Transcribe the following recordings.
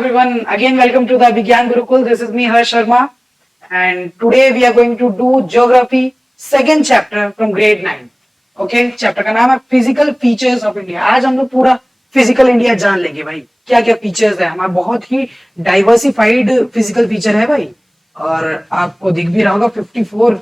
everyone, again welcome to the Vigyan Gurukul. This is me Harsh Sharma, and today we are going to do geography second chapter from grade 9. Okay, chapter का नाम है physical features of India. आज हम लोग पूरा physical India जान लेंगे भाई, क्या क्या फीचर्स है। हमारा बहुत ही डाइवर्सिफाइड फिजिकल फीचर है भाई, और आपको दिख भी रहा होगा 54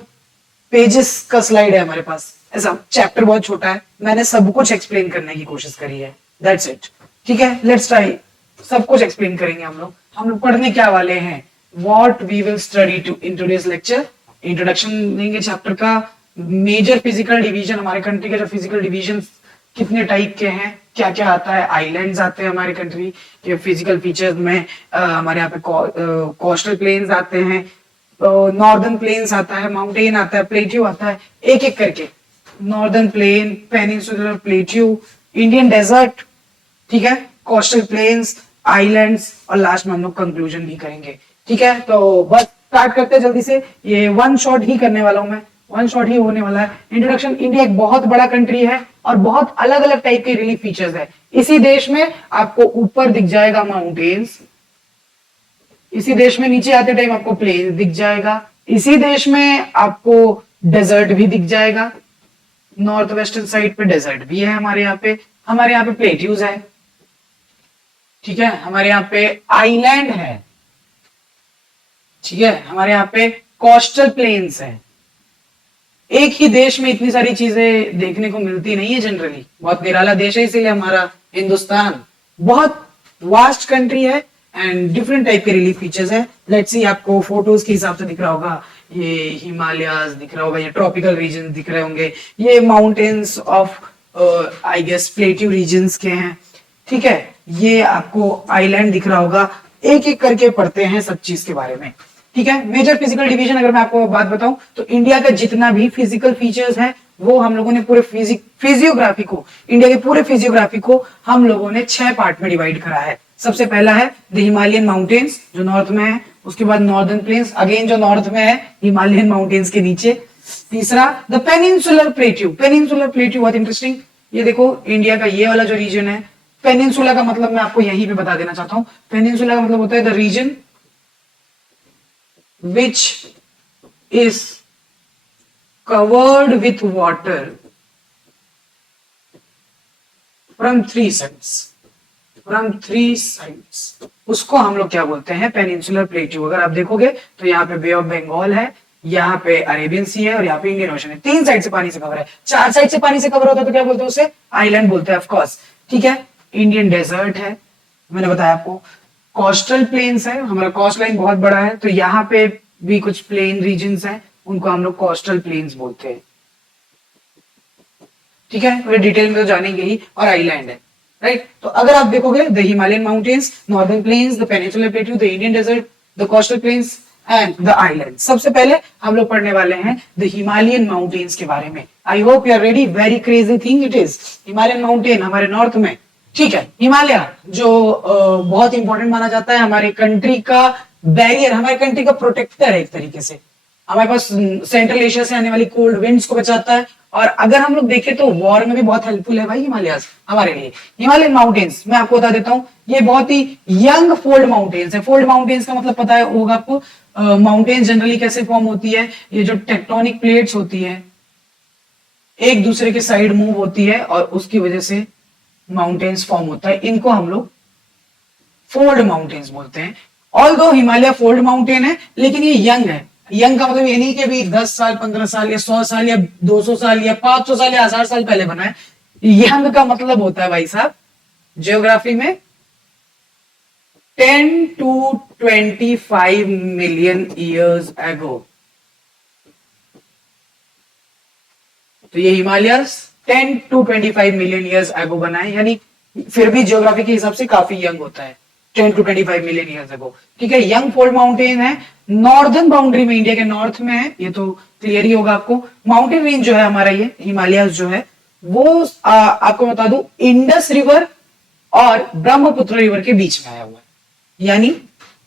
पेजेस का स्लाइड है हमारे पास। ऐसा चैप्टर बहुत छोटा है, मैंने सब कुछ एक्सप्लेन करने की कोशिश करी है। That's it. ठीक है, लेट्स ट्राई। सब कुछ एक्सप्लेन करेंगे हम लोग पढ़ने क्या वाले हैं, what we will study to in today's lecture. Introduction देंगे चैप्टर का, मेजर फिजिकल डिवीजन, हमारे कंट्री के जो फिजिकल डिवीजन कितने टाइप के हैं, क्या क्या आता है। आइलैंड्स आते हैं हमारे कंट्री के फिजिकल फीचर्स में। हमारे यहाँ पे कोस्टल प्लेन्स आते हैं, नॉर्दर्न प्लेन्स आता है, माउंटेन आता है, प्लेट्यू आता है, एक एक करके। Northern plain, peninsular plateau, Indian desert, ठीक है, कोस्टल प्लेन्स, आइलैंड्स, और लास्ट में हम लोग कंक्लूजन भी करेंगे। ठीक है, तो बस स्टार्ट करते हैं जल्दी से। ये वन शॉट ही करने वाला हूं मैं, वन शॉट ही होने वाला है। इंट्रोडक्शन। इंडिया एक बहुत बड़ा कंट्री है और बहुत अलग अलग टाइप के रिलीफ फीचर्स है। इसी देश में आपको ऊपर दिख जाएगा माउंटेन्स, इसी देश में नीचे आते टाइम आपको प्लेन दिख जाएगा, इसी देश में आपको डेजर्ट भी दिख जाएगा। नॉर्थ वेस्टर्न साइड पे डेजर्ट भी है हमारे यहाँ पे, हमारे यहाँ पे प्लेट्यूज है, ठीक है, हमारे यहाँ पे आइलैंड है, ठीक है, हमारे यहाँ पे कोस्टल प्लेन्स है। एक ही देश में इतनी सारी चीजें देखने को मिलती नहीं है जनरली, बहुत निराला देश है, इसीलिए हमारा हिंदुस्तान बहुत वास्ट कंट्री है एंड डिफरेंट टाइप के रिलीफ फीचर्स है। लेट्स सी, आपको फोटोज के हिसाब से दिख रहा होगा, ये हिमालयाज दिख रहा होगा, ये ट्रॉपिकल रीजन दिख रहे होंगे, ये mountains of I guess plateau regions के हैं, ठीक है, ये आपको आइलैंड दिख रहा होगा। एक एक करके पढ़ते हैं सब चीज के बारे में। ठीक है, मेजर फिजिकल डिवीजन अगर मैं आपको बात बताऊं तो इंडिया का जितना भी फिजिकल फीचर्स है वो हम लोगों ने पूरे फिजियोग्राफी को, इंडिया के पूरे फिजियोग्राफी को हम लोगों ने 6 पार्ट में डिवाइड करा है। सबसे पहला है द हिमालयन माउंटेन्स जो नॉर्थ में है, उसके बाद नॉर्दर्न प्लेन्स अगेन जो नॉर्थ में है, हिमालयन माउंटेन्स के नीचे। तीसरा the peninsular plateau. Peninsular plateau बहुत इंटरेस्टिंग, ये देखो इंडिया का ये वाला जो रीजन है, पेनिनसुला का मतलब मैं आपको यहीं पे बता देना चाहता हूं। पेनिनसुला का मतलब होता है the region which is covered with water from 3 sides, उसको हम लोग क्या बोलते हैं, पेनिनसुलर प्लेट्यू। अगर आप देखोगे तो यहाँ पे बे ऑफ बंगाल है, यहाँ पे अरेबियन सी है और यहाँ पे इंडियन ओशन है। 3 साइड से पानी से कवर है, 4 साइड से पानी से कवर होता है तो क्या बोलते हैं उसे, आइलैंड बोलते हैं ऑफ कोर्स। ठीक है, इंडियन डेजर्ट है, मैंने बताया आपको। कोस्टल प्लेन्स है, हमारा कोस्ट लाइन बहुत बड़ा है तो यहाँ पे भी कुछ प्लेन रीजन्स हैं, उनको हम लोग कोस्टल प्लेन्स बोलते हैं। ठीक है, वे डिटेल में तो जानेंगे ही। और आइलैंड है, राइट। तो अगर आप देखोगे the Himalayan mountains, northern plains, the peninsular plateau, the Indian desert, the coastal plains and the island. सबसे पहले हम लोग पढ़ने वाले हैं द हिमालयन माउंटेन्स के बारे में। I hope you are ready, very crazy thing it is. Himalayan mountain हमारे नॉर्थ में, ठीक है। हिमालय जो बहुत इंपॉर्टेंट माना जाता है, हमारे कंट्री का बैरियर, हमारे कंट्री का प्रोटेक्टर है एक तरीके से। हमारे पास सेंट्रल एशिया से आने वाली कोल्ड विंड्स को बचाता है, और अगर हम लोग देखें तो वॉर में भी बहुत हेल्पफुल है भाई हिमालय हमारे लिए। हिमालयन माउंटेन्स मैं आपको बता देता हूँ, ये बहुत ही यंग फोल्ड माउंटेन्स है। फोल्ड माउंटेन्स का मतलब पता है होगा आपको, माउंटेन्स जनरली कैसे फॉर्म होती है, ये जो टेक्टोनिक प्लेट्स होती है एक दूसरे के साइड मूव होती है और उसकी वजह से माउंटेन्स फॉर्म होता है, इनको हम लोग फोल्ड माउंटेन्स बोलते हैं। ऑल्दो हिमालय फोल्ड माउंटेन है लेकिन ये यंग है। यंग का मतलब ये नहीं कि भी 10 साल 15 साल या 100 साल या 200 साल या 500 साल या 1000 साल पहले बना है। यंग का मतलब होता है भाई साहब जियोग्राफी में 10 to 25 मिलियन ईयर्स एगो। तो ये Himalaya 10 to 25 million years ago बना है, यानी फिर भी ज्योग्राफी के हिसाब से काफी यंग होता है, 10 to 25 मिलियन ईयर्स एगो। ठीक है, यंग फोल्ड माउंटेन है, नॉर्दर्न बाउंड्री में, इंडिया के नॉर्थ में है, ये तो क्लियर ही होगा आपको। माउंटेन रेंज जो है हमारा ये हिमालय जो है वो आपको बता दूं इंडस रिवर और ब्रह्मपुत्र रिवर के बीच में आया हुआ है। यानी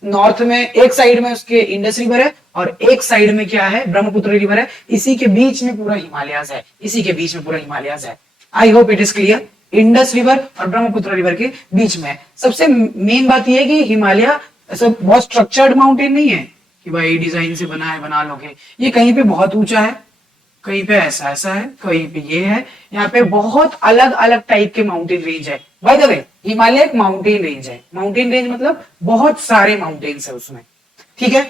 नॉर्थ में एक साइड में उसके इंडस रिवर है और एक साइड में क्या है, ब्रह्मपुत्र रिवर है। इसी के बीच में पूरा हिमालयाज है, इसी के बीच में पूरा हिमालयाज है। आई hope it is clear. Indus river और ब्रह्मपुत्र रिवर के बीच में है। सबसे मेन बात यह है कि हिमालय ऐसा बहुत स्ट्रक्चर्ड माउंटेन नहीं है कि भाई डिजाइन से बना है बना लोगे। ये कहीं पे बहुत ऊंचा है, कहीं पे ऐसा ऐसा है, कहीं पे ये है। यहाँ पे बहुत अलग अलग टाइप के माउंटेन रेंज है। बाय द वे हिमालय एक माउंटेन रेंज है। माउंटेन रेंज मतलब बहुत सारे माउंटेन्स है उसमें, ठीक है।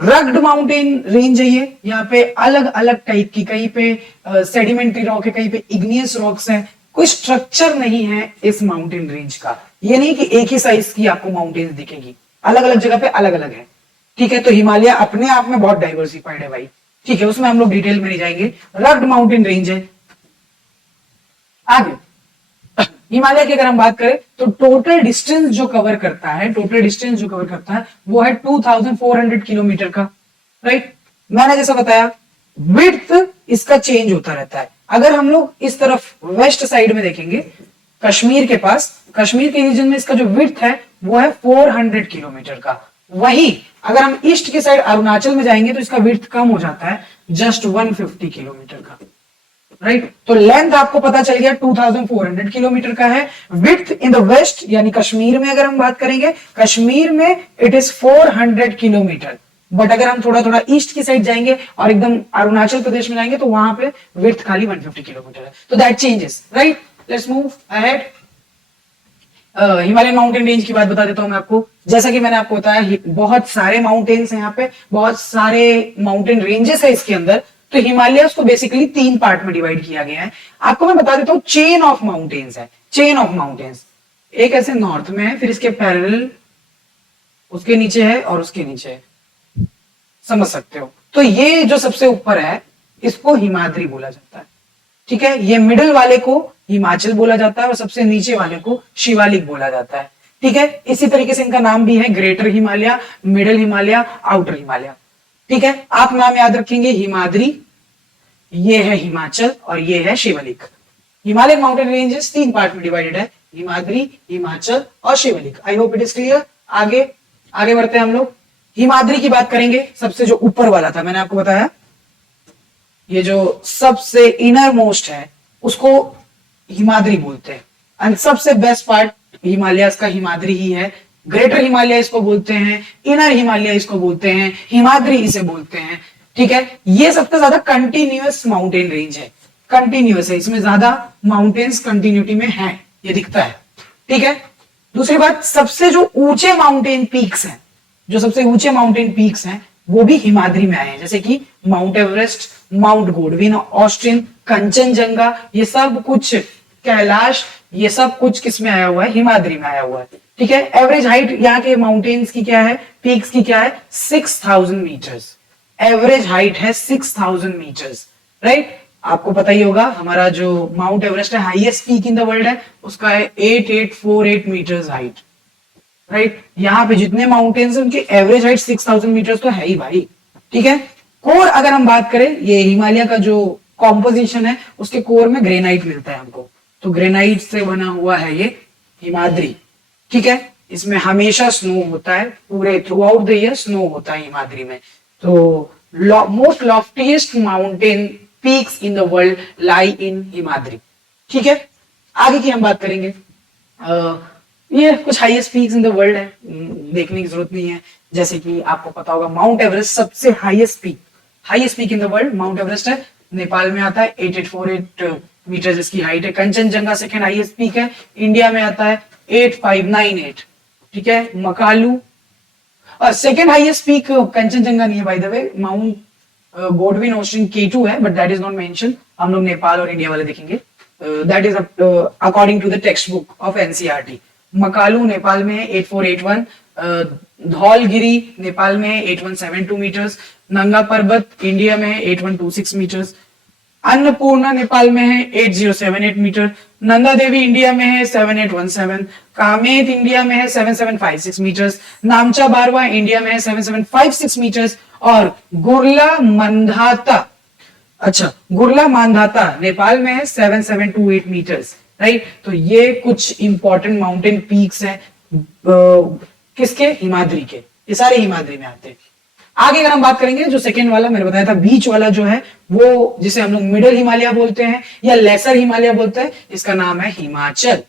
रग्ड माउंटेन रेंज है ये। यहाँ पे अलग अलग टाइप की, कहीं पे सेडिमेंट्री रॉक है, कहीं पे इग्नियस रॉक्स है। कोई स्ट्रक्चर नहीं है इस माउंटेन रेंज का। ये नहीं कि एक ही साइज की आपको माउंटेन्स दिखेगी, अलग अलग जगह पे अलग अलग है, ठीक है। तो हिमालय अपने आप में बहुत डाइवर्सिफाइड है भाई, ठीक है। उसमें हम लोग डिटेल में नहीं जाएंगे। रग्ड माउंटेन रेंज है। आगे हिमालय की अगर हम बात करें तो टोटल डिस्टेंस जो कवर करता है, वो है 2400 किलोमीटर का, राइट। मैंने जैसा बताया विड्थ इसका चेंज होता रहता है। अगर हम लोग इस तरफ वेस्ट साइड में देखेंगे, कश्मीर के पास, कश्मीर के रीजन में इसका जो विड्थ है वो है 400 किलोमीटर का। वही अगर हम ईस्ट के साइड अरुणाचल में जाएंगे तो इसका विड्थ कम हो जाता है, जस्ट 150 किलोमीटर का, राइट। तो लेंथ आपको पता चल गया 2400 किलोमीटर का है। विड्थ इन द वेस्ट यानी कश्मीर में अगर हम बात करेंगे, कश्मीर में इट इज 400 किलोमीटर। बट अगर हम थोड़ा थोड़ा ईस्ट की साइड जाएंगे और एकदम अरुणाचल प्रदेश में जाएंगे तो वहां पे विड्थ खाली 150 किलोमीटर है। तो that changes, right. Let's move ahead. Himalayan mountain range की बात बता देता हूं मैं आपको। जैसा कि मैंने आपको बताया बहुत सारे माउंटेन्स हैं यहाँ पे, बहुत सारे माउंटेन रेंजेस है इसके अंदर। तो हिमालय को बेसिकली 3 पार्ट में डिवाइड किया गया है। आपको मैं बता देता हूँ चेन ऑफ माउंटेन्स है। चेन ऑफ माउंटेन्स एक ऐसे नॉर्थ में है, फिर इसके पैरेलल उसके नीचे है और उसके नीचे है, समझ सकते हो। तो ये जो सबसे ऊपर है इसको हिमाद्री बोला जाता है, ठीक है। ये मिडिल वाले को हिमाचल बोला जाता है और सबसे नीचे वाले को शिवालिक बोला जाता है, ठीक है। इसी तरीके से इनका नाम भी है greater Himalaya, middle Himalaya, outer Himalaya, ठीक है। आप नाम याद रखेंगे हिमाद्री, ये है हिमाचल और ये है Shivalik. Himalayan mountain ranges 3 part में डिवाइडेड है, हिमाद्री, हिमाचल और शिवालिक। आई होप इट इज क्लियर। आगे आगे बढ़ते हैं हम लोग। हिमाद्री की बात करेंगे, सबसे जो ऊपर वाला था मैंने आपको बताया, ये जो सबसे इनर मोस्ट है उसको हिमाद्री बोलते हैं। एंड सबसे बेस्ट पार्ट हिमालय का हिमाद्री ही है। ग्रेटर हिमालय इसको बोलते हैं, इनर हिमालय इसको बोलते हैं, हिमाद्री इसे बोलते हैं, ठीक है। ये सबसे ज्यादा कंटिन्यूअस माउंटेन रेंज है, कंटिन्यूअस है, इसमें ज्यादा माउंटेन्स कंटिन्यूटी में है, ये दिखता है, ठीक है। दूसरी बात, सबसे जो ऊंचे माउंटेन पीक्स हैं, जो सबसे ऊंचे माउंटेन पीक्स हैं वो भी हिमाद्री में आए हैं, जैसे कि mount Everest, mount Godwin Austin, Kanchenjunga, ये सब कुछ, कैलाश, ये सब कुछ किस में आया हुआ है, हिमाद्री में आया हुआ है, ठीक है। एवरेज हाइट यहाँ के माउंटेन्स की क्या है, पीक्स की क्या है, 6000 मीटर्स। एवरेज हाइट है 6000 मीटर्स, राइट। आपको पता ही होगा हमारा जो माउंट एवरेस्ट है, highest peak in the world है, उसका है 8848 मीटर्स हाइट, राइट। यहाँ पे जितने माउंटेन्स हैं उनकी एवरेज हाइट 6000 मीटर्स तो है ही भाई, ठीक है। कोर अगर हम बात करें, ये हिमालय का जो कॉम्पोजिशन है उसके कोर में ग्रेनाइट मिलता है हमको, तो ग्रेनाइट से बना हुआ है ये हिमाद्री, ठीक है। इसमें हमेशा स्नो होता है, पूरे throughout the year snow होता है हिमाद्री में। तो most loftiest mountain peaks in the world lie in Himadri, ठीक है। आगे की हम बात करेंगे। ये कुछ highest peaks in the world है, देखने की जरूरत नहीं है। जैसे कि आपको पता होगा माउंट एवरेस्ट सबसे highest peak in the world mount Everest है, नेपाल में आता है, 8848 मीटर इसकी हाइट है। कंचनजंगा सेकंड हाईएस्ट पीक है, इंडिया में आता है 8598, ठीक है। Makalu second highest peak Kanchenjunga नहीं है by the way, mount Godwin Austen K2 है, but that is not mention. हम लोग नेपाल और इंडिया वाले देखेंगे, that is according to the text book of NCERT. Makalu Nepal में है 8481, धौलगिरी नेपाल में है 8172 मीटर्स, नंगा पर्वत इंडिया में है 8126 मीटर्स, अन्नपूर्णा नेपाल में है 8078 मीटर, नंदा देवी इंडिया में है 7817, कामेत इंडिया में है 7756 मीटर्स, नामचा बारवा इंडिया में है 7756 मीटर्स, और गुरला मांधाता नेपाल में है 7728 मीटर्स, राइट। तो ये कुछ इंपॉर्टेंट माउंटेन पीक्स हैं किसके, हिमाद्री के, ये सारे हिमाद्री में आते हैं। आगे अगर हम बात करेंगे, जो सेकेंड वाला मैंने बताया था, बीच वाला जो है वो जिसे हम लोग मिडिल हिमालय बोलते हैं या लेसर हिमालय बोलते हैं, इसका नाम है हिमाचल।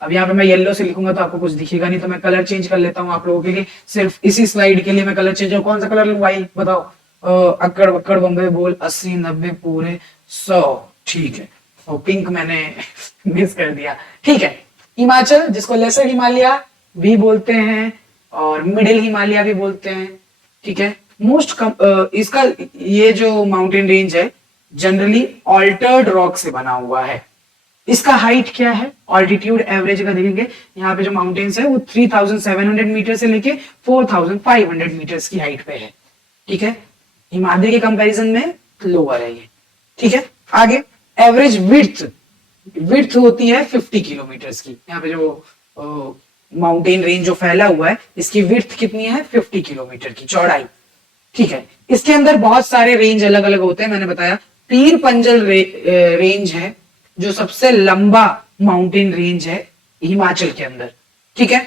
अब यहाँ पे मैं येलो से लिखूंगा तो आपको कुछ दिखेगा नहीं, तो मैं कलर चेंज कर लेता हूँ आप लोगों के लिए, सिर्फ इसी स्लाइड के लिए मैं कलर चेंज। कौन सा कलर लूं भाई बताओ? अक्कड़ बक्कड़ बम्बे बोल, 80 90 पूरे 100, ठीक है। और पिंक मैंने मिस कर दिया, ठीक है। हिमाचल जिसको लेसर हिमालय भी बोलते हैं और मिडिल हिमालय भी बोलते हैं, ठीक है। इसका ये जो माउंटेन रेंज है जनरली ऑल्टर्ड रॉक से बना हुआ है। इसका हाइट क्या है, ऑल्टीट्यूड एवरेज का देखेंगे, यहाँ पे जो माउंटेन्स है वो 3700 मीटर से लेके 4500 मीटर्स की हाइट पे है, ठीक है। हिमालय के कंपैरिजन में लोअर है ये, ठीक है। आगे एवरेज विड्थ होती है 50 किलोमीटर्स की। यहाँ पे जो माउंटेन रेंज जो फैला हुआ है इसकी विड्थ कितनी है, 50 किलोमीटर की चौड़ाई, ठीक है। इसके अंदर बहुत सारे रेंज अलग अलग होते हैं, मैंने बताया पीर पंजल रेंज है जो सबसे लंबा माउंटेन रेंज है हिमाचल के अंदर, ठीक है।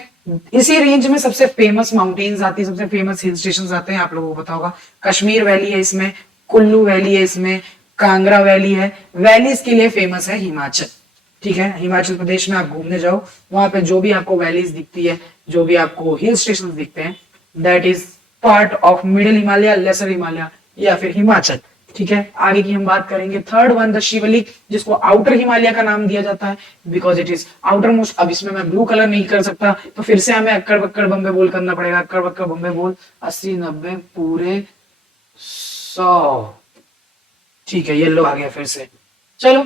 इसी रेंज में सबसे फेमस माउंटेन्स आती है, सबसे फेमस हिल स्टेशन आते हैं, आप लोगों को पता होगा कश्मीर वैली है इसमें, कुल्लू वैली है इसमें, कांगड़ा वैली है। वैलीज के लिए फेमस है हिमाचल, ठीक है। हिमाचल प्रदेश में आप घूमने जाओ, वहां पे जो भी आपको वैलीज दिखती है, जो भी आपको हिल स्टेशन दिखते हैं, that is part of middle Himalaya, lesser Himalaya या फिर हिमाचल, ठीक है। आगे की हम बात करेंगे थर्ड वन, द शिवलिक, जिसको आउटर हिमालय का नाम दिया जाता है because it is outer most. अब इसमें मैं ब्लू कलर नहीं कर सकता, तो फिर से हमें अक्कड़ बक्कड़ बम्बे बोल करना पड़ेगा। अक्कड़ बक्कड़ बम्बे बोल, 80 90 पूरे 100, ठीक है। येलो आ गया फिर से। चलो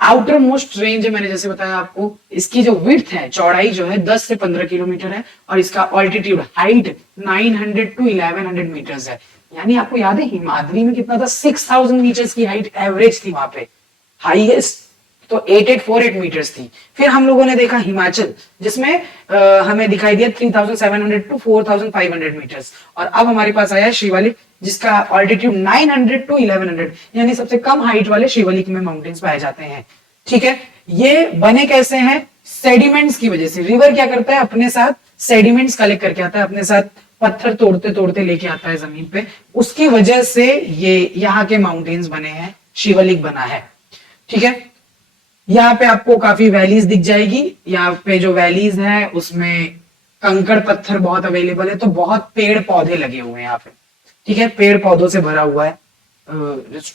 आउटर मोस्ट रेंज है, मैंने जैसे बताया आपको, इसकी जो विड्थ है, चौड़ाई जो है 10 से 15 किलोमीटर है और इसका ऑल्टीट्यूड हाइट 900 टू 1100 मीटर्स है। यानी आपको याद है हिमाद्री में कितना था, 6000 मीटर्स की हाइट एवरेज थी वहां पे, हाईएस्ट तो 8848 मीटर्स थी। फिर हम लोगों ने देखा हिमाचल जिसमें हमें दिखाई दिया 3700 टू 4500 मीटर्स, और अब हमारे पास आया शिवालिक जिसका ऑल्टीट्यूड 900 टू 1100, यानी सबसे कम हाइट वाले शिवालिक में माउंटेन्स पाए जाते हैं, ठीक है। ये बने कैसे हैं, सेडिमेंट्स की वजह से। रिवर क्या करता है, अपने साथ सेडिमेंट्स कलेक्ट करके आता है, अपने साथ पत्थर तोड़ते तोड़ते लेके आता है जमीन पे, उसकी वजह से ये यहाँ के माउंटेन्स बने हैं, शिवलिक बना है, ठीक है। यहाँ पे आपको काफी वैलीज दिख जाएगी, यहाँ पे जो वैलीज है उसमें कंकड़ पत्थर बहुत अवेलेबल है, तो बहुत पेड़ पौधे लगे हुए हैं यहाँ पे, ठीक है। पेड़ पौधों से भरा हुआ है,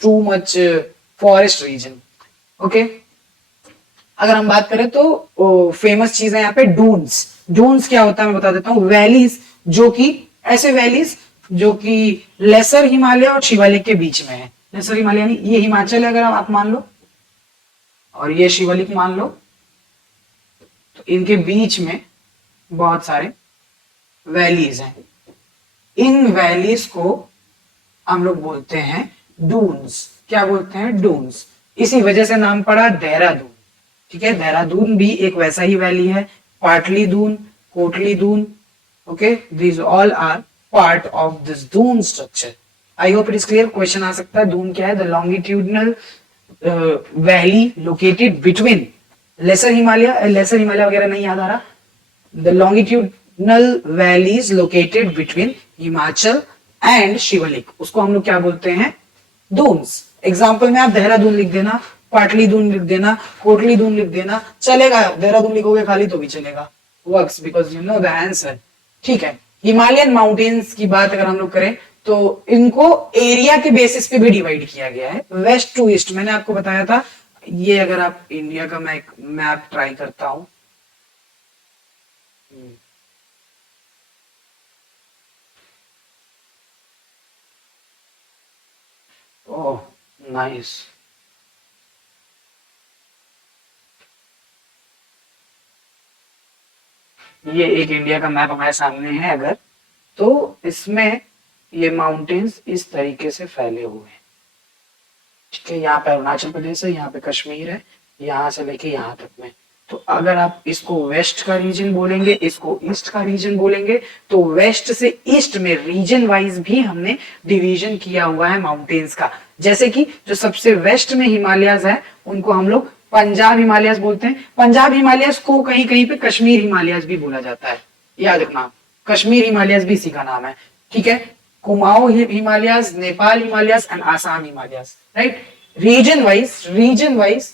too much forest region, okay. अगर हम बात करें तो फेमस चीज है यहाँ पे डून्स। डून्स क्या होता है मैं बता देता हूँ, वैलीज जो कि ऐसे वैलीज जो कि लेसर हिमालय और शिवालिक के बीच में है। लेसर हिमालय यानी ये हिमाचल है अगर आप मान लो, और ये शिवालिक मान लो, तो इनके बीच में बहुत सारे वैलीज हैं। इन वैलीज को हम लोग बोलते हैं डून्स। क्या बोलते हैं, डून्स। इसी वजह से नाम पड़ा देहरादून, ठीक है। देहरादून भी एक वैसा ही वैली है, Patli Dun, Kotli Dun, okay, these all are part of this Dun structure. I hope it is clear. Question आ सकता है दून क्या है, the longitudinal valley located between lesser Himalaya, lesser Himalaya वगैरह नहीं याद आ रहा, the longitudinal valleys located between Himachal and Shivalik, उसको हम लोग क्या बोलते हैं, दून्स। एग्जाम्पल में आप देहरादून लिख देना, पाटली दून लिख देना, कोटली दून लिख देना, चलेगा। देहरादून लिखोगे खाली तो भी चलेगा, works because you know the answer, ठीक है। हिमालयन माउंटेन्स की बात अगर हम लोग करें तो इनको एरिया के बेसिस पे भी डिवाइड किया गया है, वेस्ट टू ईस्ट। मैंने आपको बताया था, ये अगर आप इंडिया का मैप ट्राई करता हूं, ओह नाइस, ये एक इंडिया का मैप हमारे सामने है अगर, तो इसमें ये माउंटेन्स इस तरीके से फैले हुए हैं, ठीक है। यहाँ पे अरुणाचल प्रदेश है, यहाँ पे कश्मीर है, यहाँ से लेके यहाँ तक में। तो अगर आप इसको वेस्ट का रीजन बोलेंगे, इसको ईस्ट का रीजन बोलेंगे, तो वेस्ट से ईस्ट में रीजन वाइज भी हमने डिवीजन किया हुआ है माउंटेन्स का। जैसे कि जो सबसे वेस्ट में हिमालयस है उनको हम लोग पंजाब हिमालयस बोलते हैं। पंजाब हिमालयस को कहीं कहीं पे कश्मीर हिमालयस भी बोला जाता है, याद रखना, कश्मीर हिमालयस भी इसी का नाम है, ठीक है। Kumaon Himalayas, Nepal Himalayas and Assam Himalayas, right. Region wise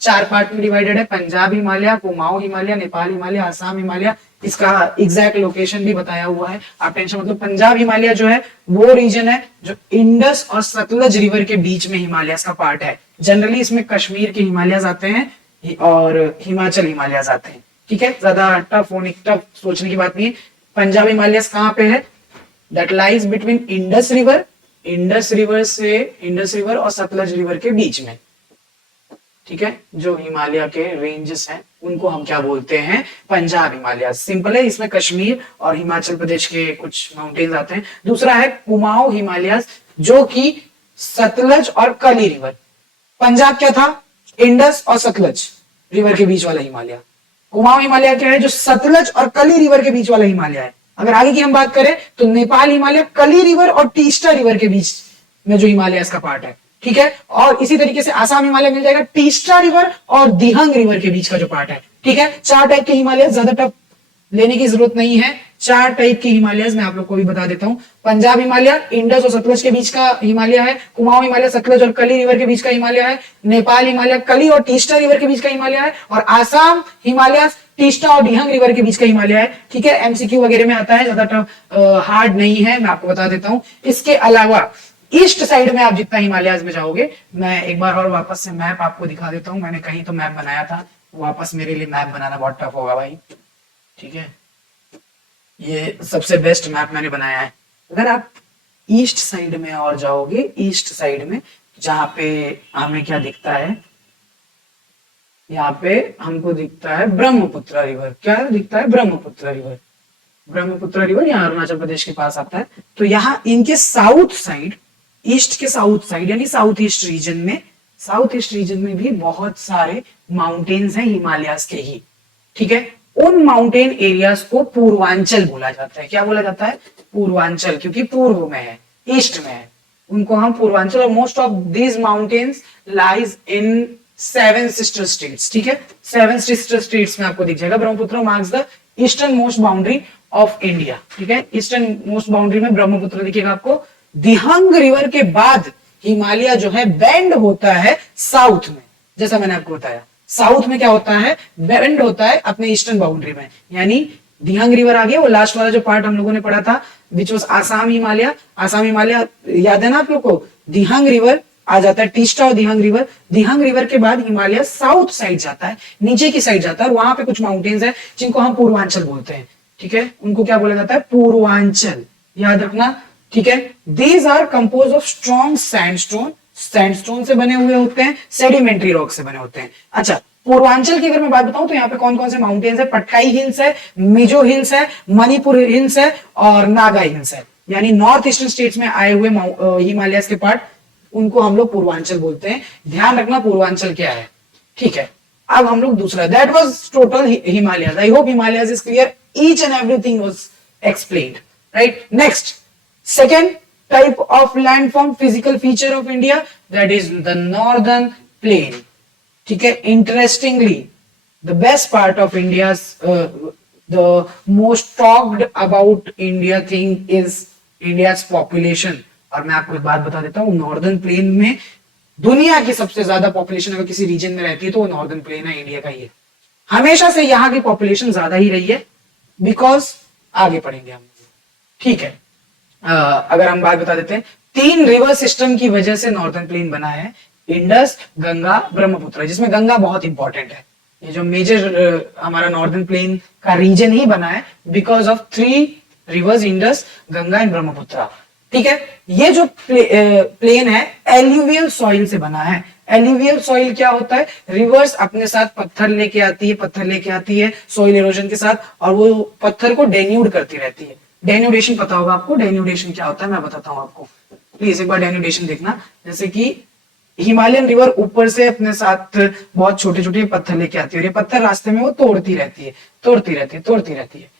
4 part में डिवाइडेड है, पंजाब हिमालय, कुमाऊं हिमालय, नेपाल हिमालय, आसाम हिमालय। इसका एग्जैक्ट लोकेशन भी बताया हुआ है, आप टेंशन मतलब। पंजाब हिमालय जो है वो रीजन है जो इंडस और सतलज रिवर के बीच में हिमालयस का पार्ट है। जनरली इसमें कश्मीर के हिमालयस आते हैं और हिमाचल हिमालयस आते हैं, ठीक है। ज्यादा टफ सोचने की बात नहीं है। पंजाब हिमालयस कहाँ पे है? That lies between Indus river और सतलज रिवर के बीच में, ठीक है। जो हिमालय के रेंजेस हैं उनको हम क्या बोलते हैं? पंजाब हिमालय। सिंपल है, इसमें कश्मीर और हिमाचल प्रदेश के कुछ माउंटेन्स आते हैं। दूसरा है कुमाऊं हिमालय, जो कि सतलज और कली रिवर, पंजाब क्या था? इंडस और सतलज रिवर के बीच वाला हिमालय। कुमाऊं हिमालय क्या है? जो सतलज और कली रिवर के बीच वाला हिमालय है। अगर आगे की हम बात करें तो नेपाल हिमालय कली रिवर और टीस्टा रिवर के बीच में जो हिमालय का पार्ट है, ठीक है। और इसी तरीके से आसाम हिमालय मिल जाएगा टीस्टा रिवर और दिहंग रिवर के बीच का जो पार्ट है, ठीक है। 4 टाइप के हिमालय, ज्यादा टफ लेने की जरूरत नहीं है। 4 टाइप के हिमालय मैं आप लोग को भी बता देता हूं। पंजाब हिमालय इंडस और सतलज के बीच का हिमालय है। कुमाऊं हिमालय सतलज और कली रिवर के बीच का हिमालय है। नेपाल हिमालय कली और टीस्टा रिवर के बीच का हिमालय है। और आसाम हिमालय टीस्टा और दिहंग रिवर के बीच का हिमालय है, ठीक है। एमसीक्यू वगैरह में आता है, ज्यादा टफ हार्ड नहीं है, मैं आपको बता देता हूं। इसके अलावा ईस्ट साइड में आप जितना हिमालयाज में जाओगे, मैं एक बार और वापस से मैप आपको दिखा देता हूं। मैंने कहीं तो मैप बनाया था, वापस मेरे लिए मैप बनाना बहुत टफ होगा भाई, ठीक है। ये सबसे बेस्ट मैप मैंने बनाया है। अगर आप ईस्ट साइड में और जाओगे, ईस्ट साइड में जहां पे हमें क्या दिखता है, यहाँ पे हमको दिखता है ब्रह्मपुत्र रिवर। क्या दिखता है? ब्रह्मपुत्र रिवर। ब्रह्मपुत्र रिवर यहाँ अरुणाचल प्रदेश के पास आता है। तो यहाँ इनके साउथ साइड, ईस्ट के साउथ साइड यानी साउथ ईस्ट रीजन में भी बहुत सारे माउंटेन्स हैं हिमालयास के ही, ठीक है। उन माउंटेन एरियाज को पूर्वांचल बोला जाता है। क्या बोला जाता है? पूर्वांचल, क्योंकि पूर्व में है, ईस्ट में है, उनको हम पूर्वांचल। और most of these mountains lies in 7 sister states, ठीक है। 7 सिस्टर स्टेट्स में आपको दिख जाएगा। Brahmaputra marks the eastern most boundary of India, ठीक है। ईस्टर्न मोस्ट बाउंड्री में ब्रह्मपुत्र दिखेगा आपको। दिहंग रिवर के बाद हिमालय जो है बेंड होता है साउथ में, जैसा मैंने आपको बताया। साउथ में क्या होता है? बेंड होता है अपने ईस्टर्न बाउंड्री में, यानी दिहंग रिवर आ गया। वो लास्ट वाला जो पार्ट हम लोगों ने पढ़ा था विच वाज आसाम हिमालय। आसाम हिमालय याद है ना आप लोग को? दिहंग रिवर आ जाता है, टीस्टा और दिहंग रिवर। दिहंग रिवर के बाद हिमालय साउथ साइड जाता है, नीचे की साइड जाता है। वहां पे कुछ माउंटेन्स है जिनको हम पूर्वांचल बोलते हैं, ठीक है। उनको क्या बोला जाता है? पूर्वांचल, याद रखना, ठीक है। These are compose of strong sandstone से बने हुए होते हैं, सेडिमेंट्री रॉक से बने होते हैं। अच्छा, पूर्वांचल की अगर मैं बात बताऊं तो यहाँ पे कौन कौन से माउंटेन्स है? पटकाई हिल्स है, मिजो हिल्स है, मणिपुर हिल्स है और नागा हिल्स है। यानी नॉर्थ ईस्टर्न स्टेट्स में आए हुए हिमालय के पार्ट, उनको हम लोग पूर्वांचल बोलते हैं। ध्यान रखना पूर्वांचल क्या है, ठीक है। अब हम लोग दूसरा, that was total Himalaya. I hope Himalaya is clear, each and everything was explained, right. Next, second type of landform physical feature of India, that is the northern plain, ठीक है। Interestingly, the best part of India's the most talked about India thing is India's population। और मैं आपको एक बात बता देता हूँ, नॉर्दर्न प्लेन में दुनिया की सबसे ज्यादा पॉपुलेशन अगर किसी रीजन में रहती है तो वो नॉर्दर्न प्लेन है, इंडिया का ही है। हमेशा से यहाँ की पॉपुलेशन ज्यादा ही रही है, बिकॉज आगे पढ़ेंगे हम, ठीक है। अगर हम बात बता देते हैं, 3 रिवर सिस्टम की वजह से नॉर्दर्न प्लेन बना है, इंडस, गंगा, ब्रह्मपुत्र, जिसमें गंगा बहुत इंपॉर्टेंट है। ये जो मेजर हमारा नॉर्दर्न प्लेन का रीजन ही बना है because of 3 reverse, Indus, Ganga and Brahmaputra, ठीक है। ये जो प्लेन है एल्यूवियल सॉइल से बना है। एल्यूवियल सॉइल क्या होता है? रिवर्स अपने साथ पत्थर लेके आती है सॉइल इरोजन के साथ, और वो पत्थर को डेन्यूड करती रहती है। डेन्यूडेशन पता होगा आपको, डेन्यूडेशन क्या होता है मैं बताता हूं आपको, प्लीज एक बार डेन्यूडेशन देखना। जैसे कि हिमालयन रिवर ऊपर से अपने साथ बहुत छोटे छोटे पत्थर लेके आती है, और ये पत्थर रास्ते में वो तोड़ती रहती है,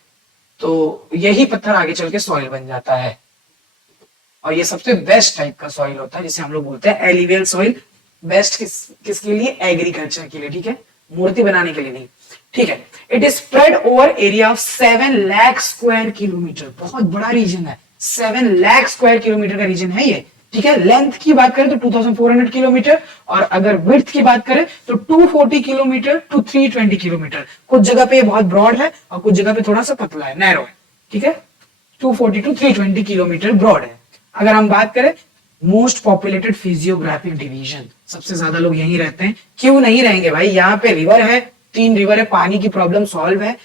तो यही पत्थर आगे चल के सॉइल बन जाता है। और ये सबसे बेस्ट टाइप का सॉइल होता है जिसे हम लोग बोलते हैं एलिवियल सॉइल। बेस्ट किसके लिए? एग्रीकल्चर के लिए, ठीक है, मूर्ति बनाने के लिए नहीं, ठीक है। It is spread over area of 7 lakh square kilometre, बहुत बड़ा रीजन है। 7 लाख स्क्वायर किलोमीटर का रीजन है ये, ठीक है। लेंथ की बात करें तो 2400 किलोमीटर, और अगर विड्थ की बात करें तो 240 किलोमीटर टू 320 किलोमीटर। कुछ जगह पे ये बहुत ब्रॉड है और कुछ जगह पे थोड़ा सा पतला है, नैरो है, ठीक है। 240 टू 320 किलोमीटर ब्रॉड है। अगर हम बात करें मोस्ट पॉपुलेटेड फिजियोग्राफिक डिवीजन, सबसे ज्यादा लोग यहीं रहते हैं। क्यों नहीं रहेंगे भाई, यहाँ पे रिवर है, 3 रिवर है, पानी की प्रॉब्लम सॉल्व है,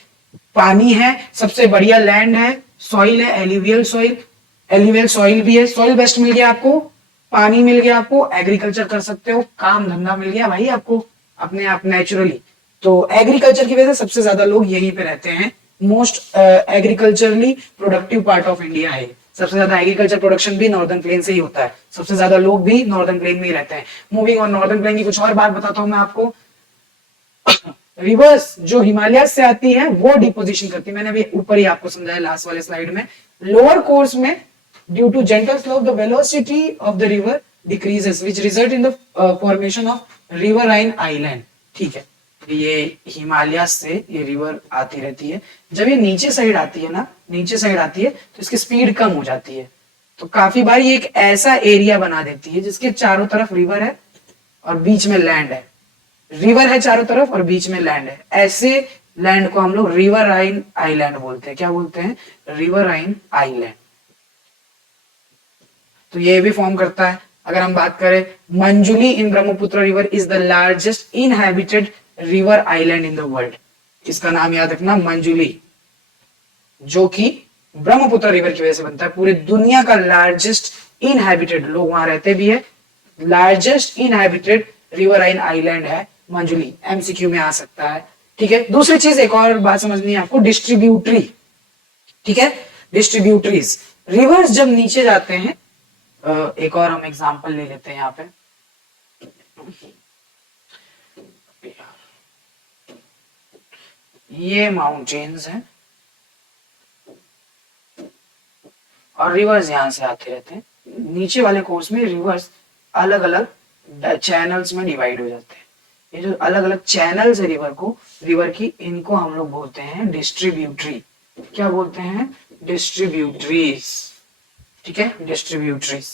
पानी है, सबसे बढ़िया लैंड है, सॉइल है, एलिवियल सॉइल, एलिवियल सॉइल भी है, सॉइल बेस्ट मिल गया आपको, पानी मिल गया आपको, एग्रीकल्चर कर सकते हो, काम धंधा मिल गया भाई आपको अपने आप नेचुरली। तो एग्रीकल्चर की वजह से सबसे ज्यादा लोग यहीं पे रहते हैं। Most agriculturally productive part of India है। सबसे ज्यादा एग्रीकल्चर प्रोडक्शन भी नॉर्दर्न प्लेन से ही होता है, सबसे ज्यादा लोग भी नॉर्दर्न प्लेन में ही रहते हैं। मूविंग ऑन, नॉर्दर्न प्लेन की कुछ और बात बताता हूं मैं आपको। रिवर्स जो हिमालय से आती है वो डिपोजिशन करती है, मैंने अभी ऊपर ही आपको समझाया लास्ट वाले स्लाइड में। लोअर कोर्स में due to gentle slope the velocity of the river decreases which result in the formation of riverine island, ठीक है। ये हिमालय से ये रिवर आती रहती है, जब ये नीचे साइड आती है ना, नीचे साइड आती है तो इसकी स्पीड कम हो जाती है, तो काफी बार ये एक ऐसा एरिया बना देती है जिसके चारों तरफ रिवर है और बीच में लैंड है, रिवर है चारों तरफ और बीच में लैंड है। ऐसे लैंड को हम लोग रिवराइन आइलैंड बोलते हैं। क्या बोलते हैं? Riverine island. तो ये भी फॉर्म करता है। अगर हम बात करें, Majuli in Brahmaputra river is the largest inhabited river island in the world. इसका नाम याद रखना, मंजुली, जो कि ब्रह्मपुत्र रिवर की वजह से बनता है। पूरे दुनिया का लार्जेस्ट इनहैबिटेड, लोग वहां रहते भी है, लार्जेस्ट इनहैबिटेड रिवराइन आइलैंड है मंजुली। एमसीक्यू में आ सकता है, ठीक है। दूसरी चीज, एक और बात समझनी है आपको, डिस्ट्रीब्यूटरी, ठीक है। डिस्ट्रीब्यूटरीज, रिवर्स जब नीचे जाते हैं, एक और हम एग्जांपल ले लेते हैं यहाँ पे। ये माउंटेन्स हैं और रिवर्स यहां से आते रहते हैं। नीचे वाले कोर्स में रिवर्स अलग अलग चैनल्स में डिवाइड हो जाते हैं। ये जो अलग अलग चैनल्स है रिवर की, इनको हम लोग बोलते हैं डिस्ट्रीब्यूटरी। क्या बोलते हैं? डिस्ट्रीब्यूटरीज, ठीक है, distributaries.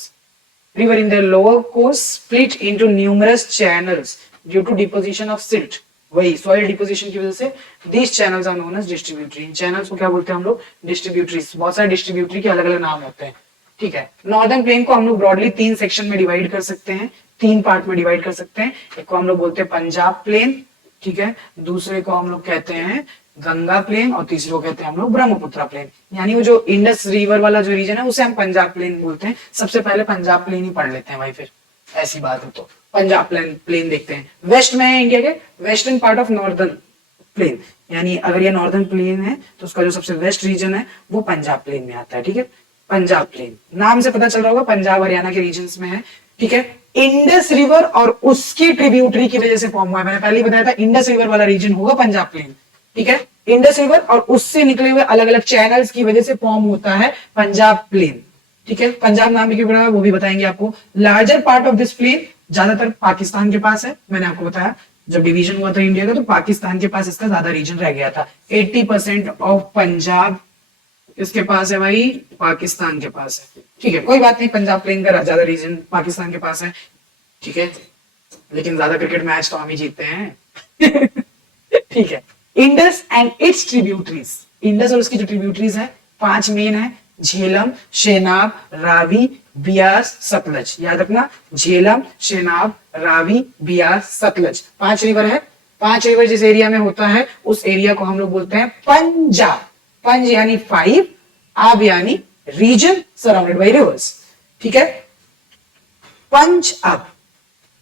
River in the lower course split into numerous channels due to deposition of silt, वही सॉइल डिपोजिशन की वजह से these channels are known as distributary. इन चैनल्स को क्या बोलते हैं हम लोग? डिस्ट्रीब्यूटरीज। बहुत सारे डिस्ट्रीब्यूटरी के अलग अलग नाम होते हैं, ठीक है। नॉर्दर्न प्लेन को हम लोग ब्रॉडली 3 सेक्शन में डिवाइड कर सकते हैं, 3 पार्ट में डिवाइड कर सकते हैं। एक को हम लोग बोलते हैं पंजाब प्लेन, ठीक है, दूसरे को हम लोग कहते हैं गंगा प्लेन और तीसरे को कहते हैं हम लोग ब्रह्मपुत्र प्लेन। यानी वो जो इंडस रिवर वाला जो रीजन है उसे हम पंजाब प्लेन बोलते हैं। सबसे पहले पंजाब प्लेन ही पढ़ लेते हैं भाई, फिर ऐसी बात है तो पंजाब प्लेन देखते हैं। वेस्ट में है इंडिया के, western part of northern plain, यानी अगर ये नॉर्दर्न प्लेन है तो उसका जो सबसे वेस्ट रीजन है वो पंजाब प्लेन में आता है, ठीक है। पंजाब प्लेन नाम से पता चल रहा होगा, पंजाब हरियाणा के रीजन में है, ठीक है। इंडस रिवर और उसकी ट्रिब्यूटरी की वजह से फॉर्म हुआ है। मैंने पहले ही बताया था, इंडस रिवर वाला रीजन होगा पंजाब प्लेन, ठीक है। इंडस रिवर और उससे निकले हुए अलग अलग चैनल्स की वजह से फॉर्म होता है पंजाब प्लेन, ठीक है। पंजाब नाम भी क्यों पड़ा है वो भी बताएंगे आपको। Larger part of this plain ज्यादातर पाकिस्तान के पास है। मैंने आपको बताया जब डिवीजन हुआ था इंडिया का तो पाकिस्तान के पास इसका ज्यादा रीजन रह गया था। 80% ऑफ पंजाब इसके पास है भाई, पाकिस्तान के पास है, ठीक है। कोई बात नहीं, पंजाब प्लेन का ज्यादा रीजन पाकिस्तान के पास है, ठीक है, लेकिन ज्यादा क्रिकेट मैच तो हम ही जीतते हैं ठीक है। Indus and it's tributaries, Indus और उसकी जो ट्रिब्यूटरीज है 5 मेन है, झेलम, शेनाब, रावी, बियास, सतलज। याद रखना, झेलम, शेनाब, रावी, बियास, सतलज, 5 रिवर है। 5 रिवर जिस एरिया में होता है उस एरिया को हम लोग बोलते हैं पंजाब। पंज यानी 5, आब यानी रीजन सराउंडेड बाय रिवर्स, ठीक है। पंजाब,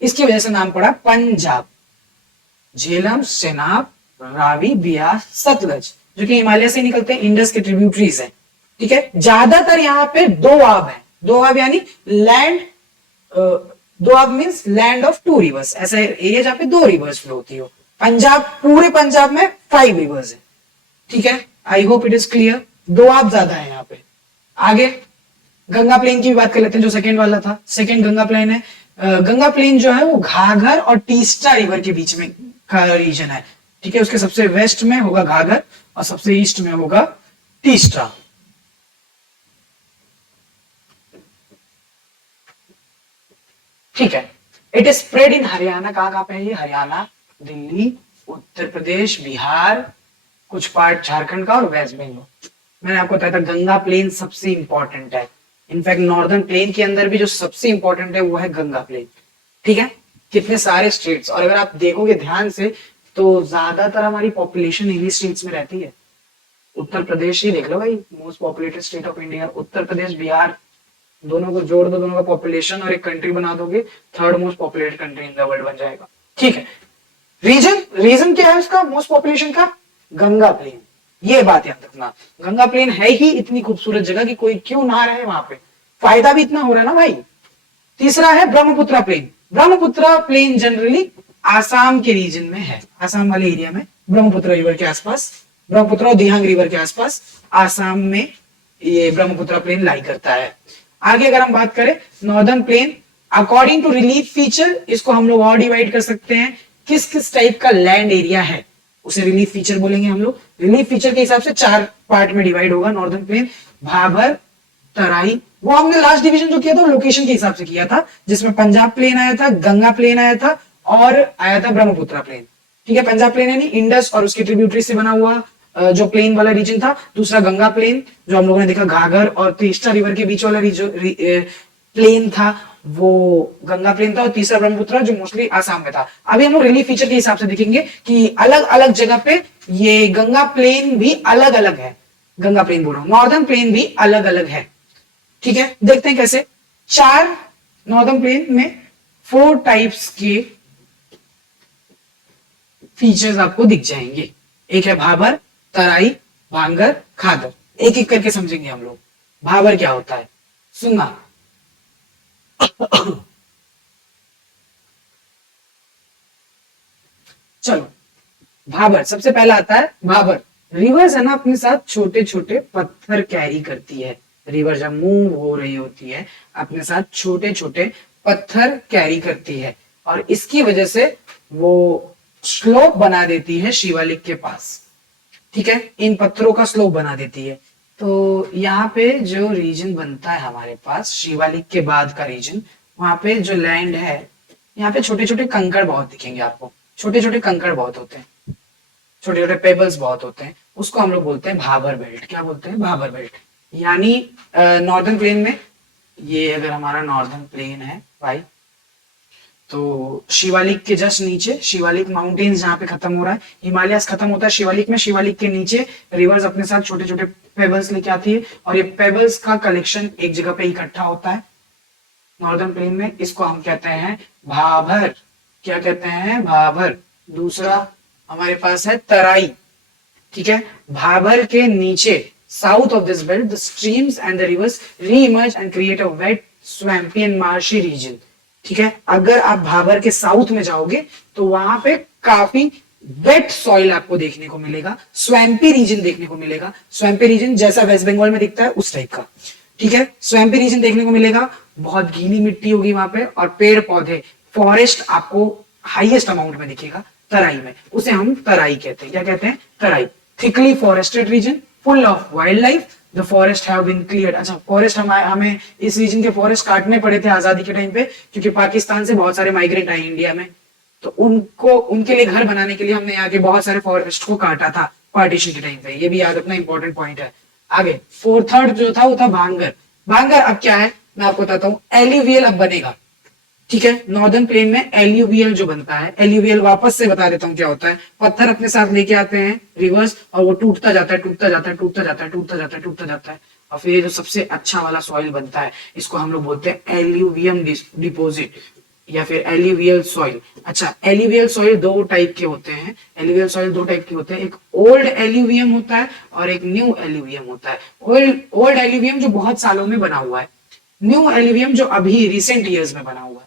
इसकी वजह से नाम पड़ा पंजाब। झेलम, शेनाब, रावी, बियास, सतलज जो कि हिमालय से निकलते हैं, इंडस के ट्रिब्यूटरीज हैं, ठीक है। ज्यादातर यहाँ पे 2 आब है। 2 आब यानी लैंड, 2 आब मींस लैंड ऑफ 2 रिवर्स, ऐसा एरिया जहां पे 2 रिवर्स फ्लो होती हो। पंजाब, पूरे पंजाब में 5 रिवर्स है, ठीक है। आई होप इट इज क्लियर। 2 आब ज्यादा है यहाँ पे। आगे गंगा प्लेन की भी बात कर लेते हैं, जो सेकेंड वाला था। सेकेंड गंगा प्लेन है। गंगा प्लेन जो है वो घाघर और तीस्ता रिवर के बीच में का रीजन है, ठीक है। उसके सबसे वेस्ट में होगा घाघर और सबसे ईस्ट में होगा तीस्ता। ठीक है। It is spread in Haryana, कहाँ पे है ये, हरियाणा, दिल्ली, उत्तर प्रदेश, बिहार, कुछ पार्ट झारखंड का और वेस्ट बंगाल। मैंने आपको बताया था गंगा प्लेन सबसे इंपॉर्टेंट है। इनफैक्ट नॉर्दर्न प्लेन के अंदर भी जो सबसे इंपॉर्टेंट है वो है गंगा प्लेन। ठीक है, कितने सारे स्टेट्स, और अगर आप देखोगे ध्यान से तो ज्यादातर हमारी पॉपुलेशन इन्हीं स्टेट्स में रहती है। उत्तर प्रदेश ही देख लो भाई, most populated state of India, Uttar Pradesh Bihar, दोनों को जोड़ दो, दोनों का पॉपुलेशन और एक कंट्री बना दोगे, third most populated country in the world बन जाएगा। ठीक है, रीजन, रीजन क्या है उसका मोस्ट पॉपुलेशन का, गंगा प्लेन। ये बात याद रखना, गंगा प्लेन है ही इतनी खूबसूरत जगह कि कोई क्यों ना रहे वहां पे, फायदा भी इतना हो रहा है ना भाई। तीसरा है Brahmaputra plain. Brahmaputra plain generally Assam के रीजन में है, आसाम वाले एरिया में, ब्रह्मपुत्र रिवर के आसपास, ब्रह्मपुत्र और दिहांग रिवर के आसपास आसाम में ये ब्रह्मपुत्र प्लेन लाई करता है। आगे अगर हम बात करें northern plain, according to relief feature इसको हम लोग और डिवाइड कर सकते हैं, किस किस टाइप का लैंड एरिया है उसे रिलीफ फीचर बोलेंगे हम लोग। रिलीफ फीचर के हिसाब से 4 पार्ट में डिवाइड होगा नॉर्दर्न प्लेन, भाबर, तराई, वो हमने लास्ट डिवीजन जो किया था लोकेशन के हिसाब से किया था, जिसमें पंजाब प्लेन आया था, गंगा प्लेन आया था और आया था ब्रह्मपुत्र प्लेन। ठीक है, पंजाब प्लेन यानी इंडस और उसकी ट्रिब्यूटरी से बना हुआ जो प्लेन वाला रीजन था। दूसरा गंगा प्लेन जो हम लोगों ने देखा घाघर और तीस्ता रिवर के बीच वाला प्लेन था, वो गंगा प्लेन था। और तीसरा ब्रह्मपुत्र जो मोस्टली आसाम में था। अभी हम लोग रिलीफ फीचर के हिसाब से देखेंगे कि अलग अलग जगह पे ये गंगा प्लेन भी अलग अलग है, गंगा प्लेन बोल रहा हूं, नॉर्दर्न प्लेन भी अलग अलग है। ठीक है, देखते हैं कैसे। 4 नॉर्दर्न प्लेन में 4 टाइप्स के फीचर्स आपको दिख जाएंगे। एक है भाबर, तराई, भांगर, खादर। एक एक करके समझेंगे हम लोग। भाबर क्या होता है सुनना। चलो, भाबर सबसे पहला आता है। भाबर रिवर्स है ना, अपने साथ छोटे छोटे पत्थर कैरी करती है। रिवर जब मूव हो रही होती है अपने साथ छोटे छोटे पत्थर कैरी करती है, और इसकी वजह से वो स्लोप बना देती है शिवालिक के पास। ठीक है, इन पत्थरों का स्लोप बना देती है। तो यहाँ पे जो रीजन बनता है हमारे पास शिवालिक के बाद का रीजन, वहां पे जो लैंड है, यहाँ पे छोटे छोटे कंकड़ बहुत दिखेंगे आपको, छोटे छोटे कंकड़ बहुत होते हैं, छोटे छोटे पेबल्स बहुत होते हैं। उसको हम लोग बोलते हैं भाबर बेल्ट। क्या बोलते हैं, भाबर बेल्ट। यानी नॉर्दर्न प्लेन में, ये अगर हमारा नॉर्दर्न प्लेन है भाई, तो शिवालिक के जस्ट नीचे, शिवालिक माउंटेन्स जहां पे खत्म हो रहा है, हिमालयस खत्म होता है शिवालिक में, शिवालिक के नीचे रिवर्स अपने साथ छोटे छोटे पेबल्स लेके आती है, और ये पेबल्स का कलेक्शन एक जगह पे इकट्ठा होता है नॉर्दर्न प्लेन में। इसको हम कहते हैं भाबर। क्या कहते हैं, भाबर। दूसरा हमारे पास है तराई। ठीक है, भाबर के नीचे south of this belt the streams and the rivers reemerge and create a wet swampy and marshy region. ठीक है, अगर आप भाबर के साउथ में जाओगे तो वहां पे काफी वेट सॉइल आपको देखने को मिलेगा, स्वैम्पी रीजन देखने को मिलेगा। स्वैम्पी रीजन जैसा वेस्ट बंगाल में दिखता है उस टाइप का। ठीक है, स्वैम्पी रीजन देखने को मिलेगा, बहुत गीली मिट्टी होगी वहां पे, और पेड़ पौधे, फॉरेस्ट आपको हाईएस्ट अमाउंट में दिखेगा तराई में। उसे हम तराई कहते हैं। क्या कहते हैं, Terai. Thickly forested region, full of wildlife, the forest have been cleared. अच्छा, फॉरेस्ट हमें इस रीजन के फॉरेस्ट काटने पड़े थे आजादी के टाइम पे, क्योंकि पाकिस्तान से बहुत सारे माइग्रेंट आए इंडिया में, तो उनको उनके लिए घर बनाने के लिए हमने यहाँ के बहुत सारे फॉरेस्ट को काटा था पार्टीशन के टाइम पे। ये भी याद रखना इंपॉर्टेंट पॉइंट है। आगे थर्ड जो था वो था भांगर। भांगर अब क्या है मैं आपको बताता हूँ। एल्यूवियल अब बनेगा। ठीक है, नॉर्दर्न प्लेन में एल्यूवियल जो बनता है, एल्यूवियल वापस से बता देता हूँ क्या होता है। पत्थर अपने साथ लेके आते हैं रिवर्स, और वो टूटता जाता है, टूटता जाता है, टूटता जाता है, टूटता जाता है, टूटता जाता है, और फिर ये जो सबसे अच्छा वाला सॉइल बनता है, इसको हम लोग बोलते हैं एल्यूवियम डिपोजिट या फिर एल्यूवियल सॉइल। अच्छा, एल्यूवियल सॉइल 2 टाइप के होते हैं। एल्यूवियल सॉइल 2 टाइप के होते हैं, एक ओल्ड एल्यूवियम होता है और एक न्यू एल्यूवियम होता है। ओल्ड एल्यूवियम जो बहुत सालों में बना हुआ है, न्यू एल्यूवियम जो अभी रिसेंट ईयर्स में बना हुआ है।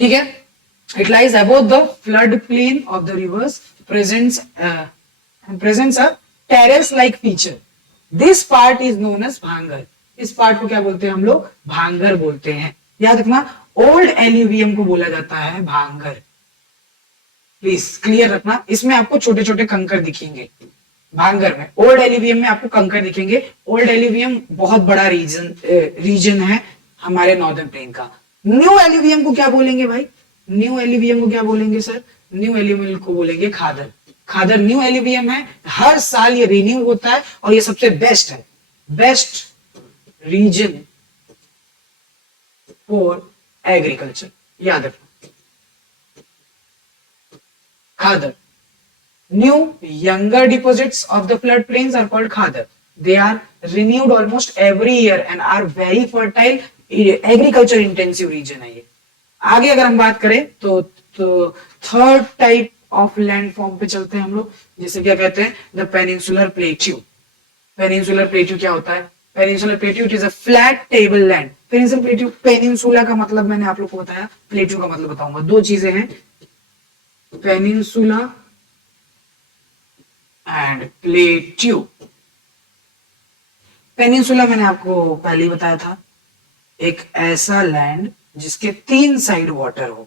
ठीक है, it lies above the flood plain of the rivers, presents a terrace like feature. This part is known as bhangar. इस पार्ट को क्या बोलते हैं हम लोग, भांगर बोलते हैं। याद रखना, ओल्ड एल्यूवियम को बोला जाता है भांगर। प्लीज क्लियर रखना, इसमें आपको छोटे छोटे कंकर दिखेंगे भांगर में। ओल्ड एल्यूवियम में आपको कंकर दिखेंगे। ओल्ड एल्यूवियम बहुत बड़ा रीजन है हमारे नॉर्दर्न प्लेन का। न्यू एल्यूवियम को क्या बोलेंगे भाई? न्यू एल्यूवियम को क्या बोलेंगे सर? न्यू एल्यूवियम को बोलेंगे खादर। खादर न्यू एल्यूवियम है, हर साल ये रिन्यू होता है और ये सबसे बेस्ट है, बेस्ट रीजन फॉर एग्रीकल्चर, याद रखना। खादर new younger deposits of the flood plains are called khadar. They are renewed almost every year and are very fertile, agriculture intensive region है ये। आगे अगर हम बात करें तो third type of land form पे चलते हैं हम लोग, जिसे क्या कहते हैं? The peninsular plateau. Peninsular plateau क्या होता है? Peninsular plateau it is a flat table land. Peninsular plateau, peninsula का मतलब मैंने आप लोग को बताया, प्लेट्यू का मतलब बताऊंगा। दो चीजें हैं, पेनिनसुला एंड प्लेट्यू। पेनिनसुला मैंने आपको पहले ही बताया था, एक ऐसा लैंड जिसके 3 साइड वाटर हो,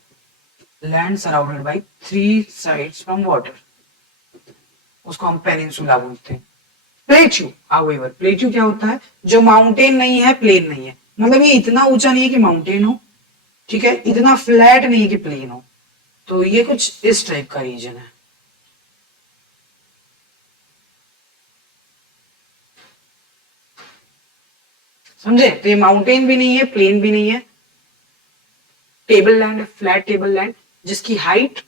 land surrounded by 3 sides from water, उसको हम पेनिनसुला बोलते हैं। प्लेट्यू हाउएवर, प्लेट्यू क्या होता है? जो माउंटेन नहीं है, प्लेन नहीं है, मतलब ये इतना ऊंचा नहीं है कि माउंटेन हो, ठीक है, इतना फ्लैट नहीं है कि प्लेन हो, तो ये कुछ इस टाइप का रीजन है। समझे? तो ये माउंटेन भी नहीं है, प्लेन भी नहीं है, टेबल लैंड है, फ्लैट टेबल लैंड जिसकी हाइट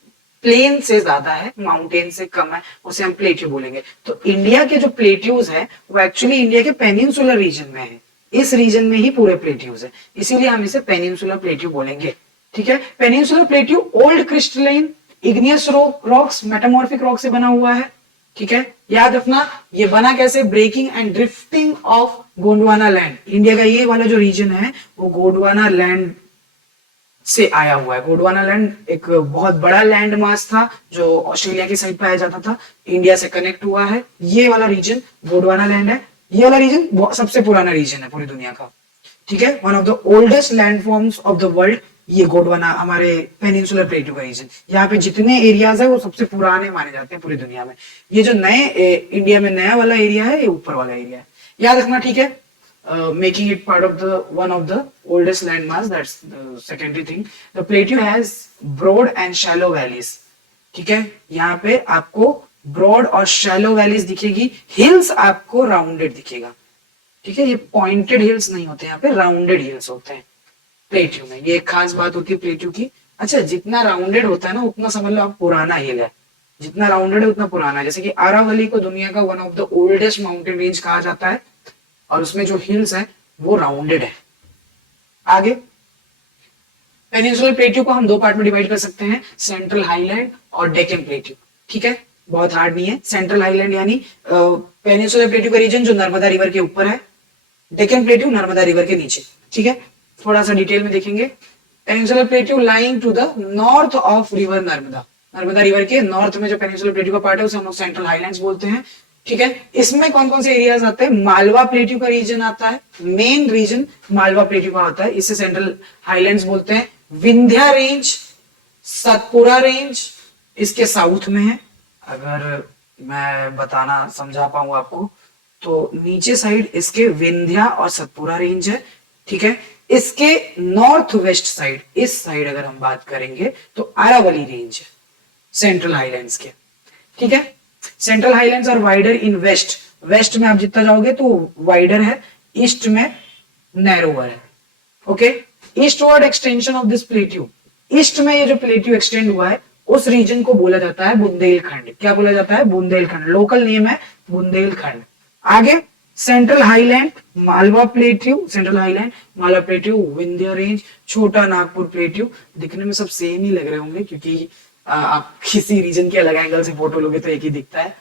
प्लेन से ज्यादा है, माउंटेन से कम है, उसे हम प्लेट्यू बोलेंगे। तो इंडिया के जो प्लेट्यूज है वो एक्चुअली इंडिया के पेनिनसुलर रीजन में है, इस रीजन में ही पूरे प्लेट्यूज है, इसीलिए हम इसे पेनिनसुलर प्लेट्यू बोलेंगे। ठीक है, peninsular plateau old crystalline igneous rocks, metamorphic rock से बना हुआ है। ठीक है, याद रखना ये बना कैसे? Breaking and drifting of Gondwana land. India का ये वाला जो रीजन है वो गोंडवाना लैंड से आया हुआ है। गोंडवाना लैंड एक बहुत बड़ा लैंड मास था जो ऑस्ट्रेलिया की साइड पाया जाता था, इंडिया से कनेक्ट हुआ है। ये वाला रीजन गोंडवाना लैंड है, ये वाला रीजन सबसे पुराना रीजन है पूरी दुनिया का। ठीक है, one of the oldest land forms of the world, ये गोंडवाना हमारे पेनिनसुलर प्लेट्यू का रीजन। यहाँ पे जितने एरियाज है वो सबसे पुराने माने जाते हैं पूरी दुनिया में। ये जो नए इंडिया में नया वाला एरिया है, ये ऊपर वाला एरिया है, याद रखना। ठीक है, making it part of the one of the oldest landmass. That's the secondary thing. The plateau has broad and shallow valleys. ठीक है, यहाँ पे आपको ब्रॉड और शैलो वैलीज दिखेगी, हिल्स आपको राउंडेड दिखेगा। ठीक है, ये पॉइंटेड हिल्स नहीं होते, यहाँ पे राउंडेड हिल्स होते हैं प्लेट्यू में। ये एक खास बात होती है प्लेट्यू की। अच्छा, जितना राउंडेड होता है ना उतना समझ लो आप पुराना हिल है, जितना राउंडेड है उतना पुराना है। जैसे कि आरावली को दुनिया का one of the oldest mountain range कहा जाता है और उसमें जो हिल्स है वो राउंडेड है। आगे पेनिनसुलर प्लेट्यू को हम 2 पार्ट में डिवाइड कर सकते हैं, सेंट्रल हाईलैंड और डेक्कन प्लेट्यू। ठीक है, बहुत हार्ड नहीं है। सेंट्रल हाईलैंड यानी पेनिनसुलर प्लेट्यू का रीजन जो नर्मदा रिवर के ऊपर है, डेक्कन प्लेट्यू नर्मदा रिवर के नीचे। ठीक है, थोड़ा सा डिटेल में देखेंगे। Peninsular plateau lying to the north of river Narmada, Narmada river के नॉर्थ में जो पेनिनसुलर प्लेट्यू का पार्ट है उसे हम लोग सेंट्रल हाईलैंड्स बोलते हैं। ठीक है, इसमें कौन कौन से एरियाज आते हैं? मालवा प्लेट्यू का रीजन आता है, मेन रीजन मालवा प्लेट्यू का होता है, इसे सेंट्रल हाईलैंड्स बोलते हैं। विंध्या रेंज, सतपुरा रेंज इसके साउथ में है। अगर मैं बताना समझा पाऊं आपको तो नीचे साइड इसके विंध्या और सतपुरा रेंज है। ठीक है, इसके नॉर्थ वेस्ट साइड, इस साइड अगर हम बात करेंगे तो अरावली रेंज है सेंट्रल हाईलैंड्स के। ठीक है, central highlands are wider in west, west में आप जितना जाओगे तो वाइडर है, ईस्ट में नैरोवर है। Okay, eastward extension of this plateau, east में ये जो प्लेट्यू एक्सटेंड हुआ है उस रीजन को बोला जाता है बुंदेलखंड। क्या बोला जाता है? बुंदेलखंड, लोकल नेम है बुंदेलखंड। आगे central highland Malwa plateau, central highland Malwa plateau, Vindhya range, छोटा नागपुर प्लेट्यू। दिखने में सब सेम ही लग रहे होंगे क्योंकि आप किसी रीजन के अलग एंगल से फोटो लोगे तो एक ही दिखता है।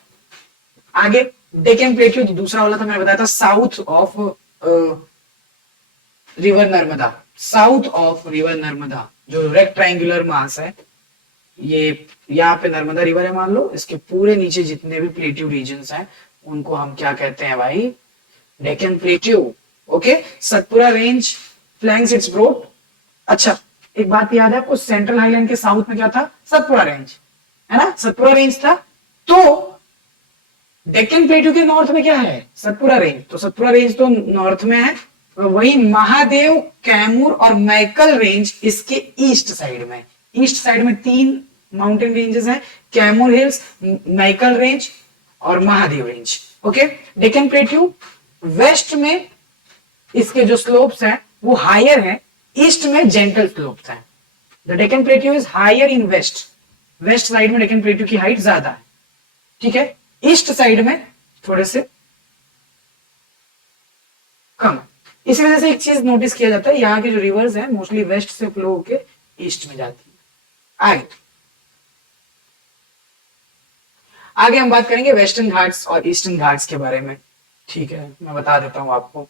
आगे डेक्कन प्लेट्यू तो दूसरा वाला था, मैंने बताया था south of river Narmada, south of river Narmada जो रेक्टेंगुलर मास है, ये यहाँ पे नर्मदा रिवर है मान लो, इसके पूरे नीचे जितने भी प्लेट्यू रीजन्स हैं उनको हम क्या कहते हैं भाई? Deccan plateau. Okay, Satpura range flanks its broad. अच्छा, एक बात याद है आपको, सेंट्रल हाईलैंड के साउथ में क्या था? सतपुरा रेंज है ना, सतपुरा रेंज था। तो डेक्कन प्लेट्यू के नॉर्थ में क्या है? सतपुरा रेंज। तो सतपुरा रेंज तो नॉर्थ में है, वही महादेव, कैमूर और मैकल रेंज इसके ईस्ट साइड में। ईस्ट साइड में 3 माउंटेन रेंजेस हैं, कैमूर हिल्स, मैकल रेंज और Mahadev range. Okay, Deccan plateau west में इसके जो स्लोप्स हैं वो हायर है, ईस्ट में जेंटल स्लोप्स हैं। The Deccan plateau is higher in west, west side में डेक्कन प्लेट्यू की हाइट ज्यादा है, ठीक है। ईस्ट साइड में थोड़े से कम। इसी वजह से एक चीज नोटिस किया जाता है, यहाँ के जो रिवर्स हैं मोस्टली वेस्ट से फ्लो होके ईस्ट में जाती है। आगे हम बात करेंगे वेस्टर्न घाट्स और ईस्टर्न घाट्स के बारे में, ठीक है। मैं बता देता हूं आपको,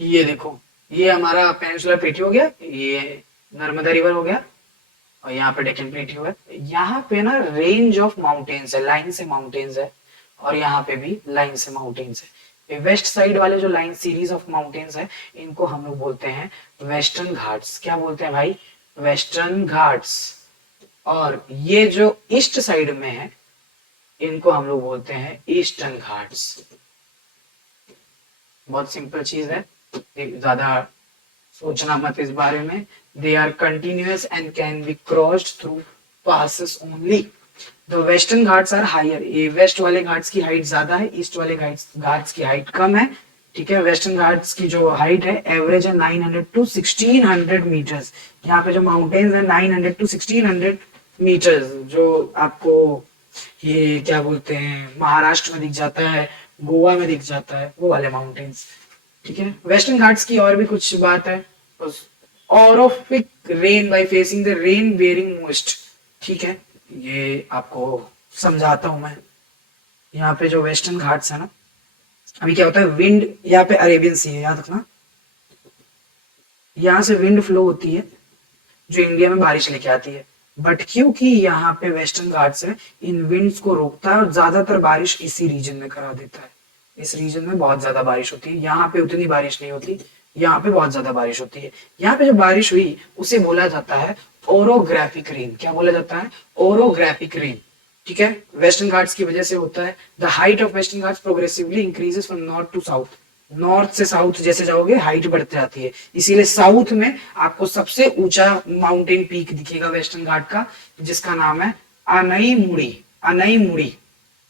ये देखो, ये हमारा पेनिनसुलर प्लेट्यू हो गया, ये नर्मदा रिवर हो गया, और यहाँ पे डेक्कन प्लेट्यू है। यहाँ पे ना रेंज ऑफ माउंटेन्स है, लाइन से माउंटेन्स है, और यहाँ पे भी लाइन से माउंटेन्स है। वेस्ट साइड वाले जो लाइन सीरीज ऑफ माउंटेन्स है इनको हम लोग बोलते हैं वेस्टर्न घाट्स। क्या बोलते हैं भाई? वेस्टर्न घाट्स। और ये जो ईस्ट साइड में है इनको हम लोग बोलते हैं ईस्टर्न घाट्स। बहुत सिंपल चीज है, ज्यादा सोचना मत इस बारे में। They are continuous and can be crossed through passes only. The western Ghats are higher. ये वेस्ट वाले घाट्स की हाइट ज्यादा है, ईस्ट वाले घाट्स की हाइट कम है, ठीक है। वेस्टर्न घाट्स की जो हाइट है एवरेज है 900 to 1600 मीटर्स। यहाँ पे जो माउंटेन्स है 900 to 1600 मीटर्स, जो आपको ये क्या बोलते हैं महाराष्ट्र में दिख जाता है, गोवा में दिख जाता है, वो वाले माउंटेन्स, ठीक है। वेस्टर्न घाट्स की और भी कुछ बात है, orographic rain by facing the rain bearing most, ठीक है। ये आपको समझाता हूं मैं। यहाँ पे जो वेस्टर्न घाट्स है ना, अभी क्या होता है, विंड यहाँ पे अरेबियन सी है, याद रखना, यहाँ से विंड फ्लो होती है जो इंडिया में बारिश लेके आती है। बट क्योंकि यहाँ पे वेस्टर्न घाट्स है, इन विंड्स को रोकता है और ज्यादातर बारिश इसी रीजन में करा देता है। इस रीजन में बहुत ज्यादा बारिश होती है, यहाँ पे उतनी बारिश नहीं होती, यहाँ पे बहुत ज्यादा बारिश होती है। यहाँ पे जो बारिश हुई उसे बोला जाता है ओरोग्राफिक रेन। क्या बोला जाता है? ओरोग्राफिक रेन, ठीक है। वेस्टर्न घाट्स की वजह से होता है। The height of western Ghats progressively increases from north to south. North से साउथ जैसे जाओगे हाइट बढ़ती जाती है, इसीलिए साउथ में आपको सबसे ऊंचा माउंटेन पीक दिखेगा वेस्टर्न घाट का, जिसका नाम है अनईमुड़ी। अनईमुड़ी,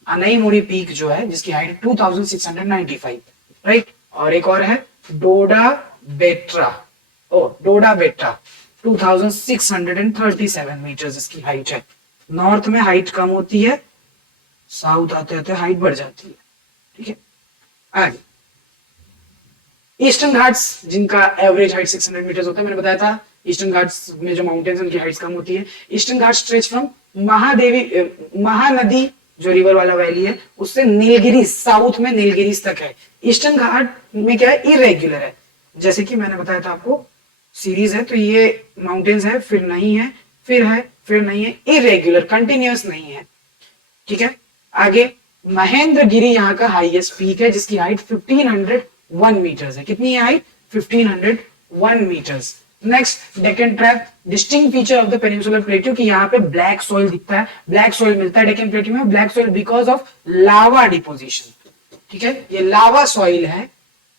अनईमुड़ी पीक जो है, जिसकी हाइट 2695, राइट। और एक और है डोडा बेट्रा, डोडा बेट्रा 2637 मीटर्स इसकी हाइट है। नॉर्थ में हाइट कम होती है, साउथ आते आते हाइट बढ़ जाती है, ठीक है। आगे ईस्टर्न घाट्स, जिनका एवरेज हाइट 600 मीटर्स होता है, मैंने बताया था ईस्टर्न घाट्स में जो माउंटेन्स उनकी हाइट कम होती है। Eastern Ghat stretch from Mahanadi जो रिवर वाला वैली है उससे नीलगिरी, साउथ में नीलगिरी तक है। ईस्टर्न घाट में क्या है, इरेग्युलर है, जैसे कि मैंने बताया था आपको, सीरीज है, तो ये माउंटेन्स है, फिर नहीं है, फिर है, फिर नहीं है, इरेग्युलर, कंटिन्यूअस नहीं है, ठीक है। आगे महेंद्रगिरी यहाँ का हाईएस्ट पीक है, जिसकी हाइट 1501 मीटर्स है। कितनी है height? 1501 metres. Next Deccan trap, distinct feature of the peninsular plateau कि यहाँ पे ब्लैक सॉइल दिखता है, ब्लैक सॉइल मिलता है डेक्कन प्लेट्यू में, black soil because of lava deposition, ठीक है। ये लावा सॉइल है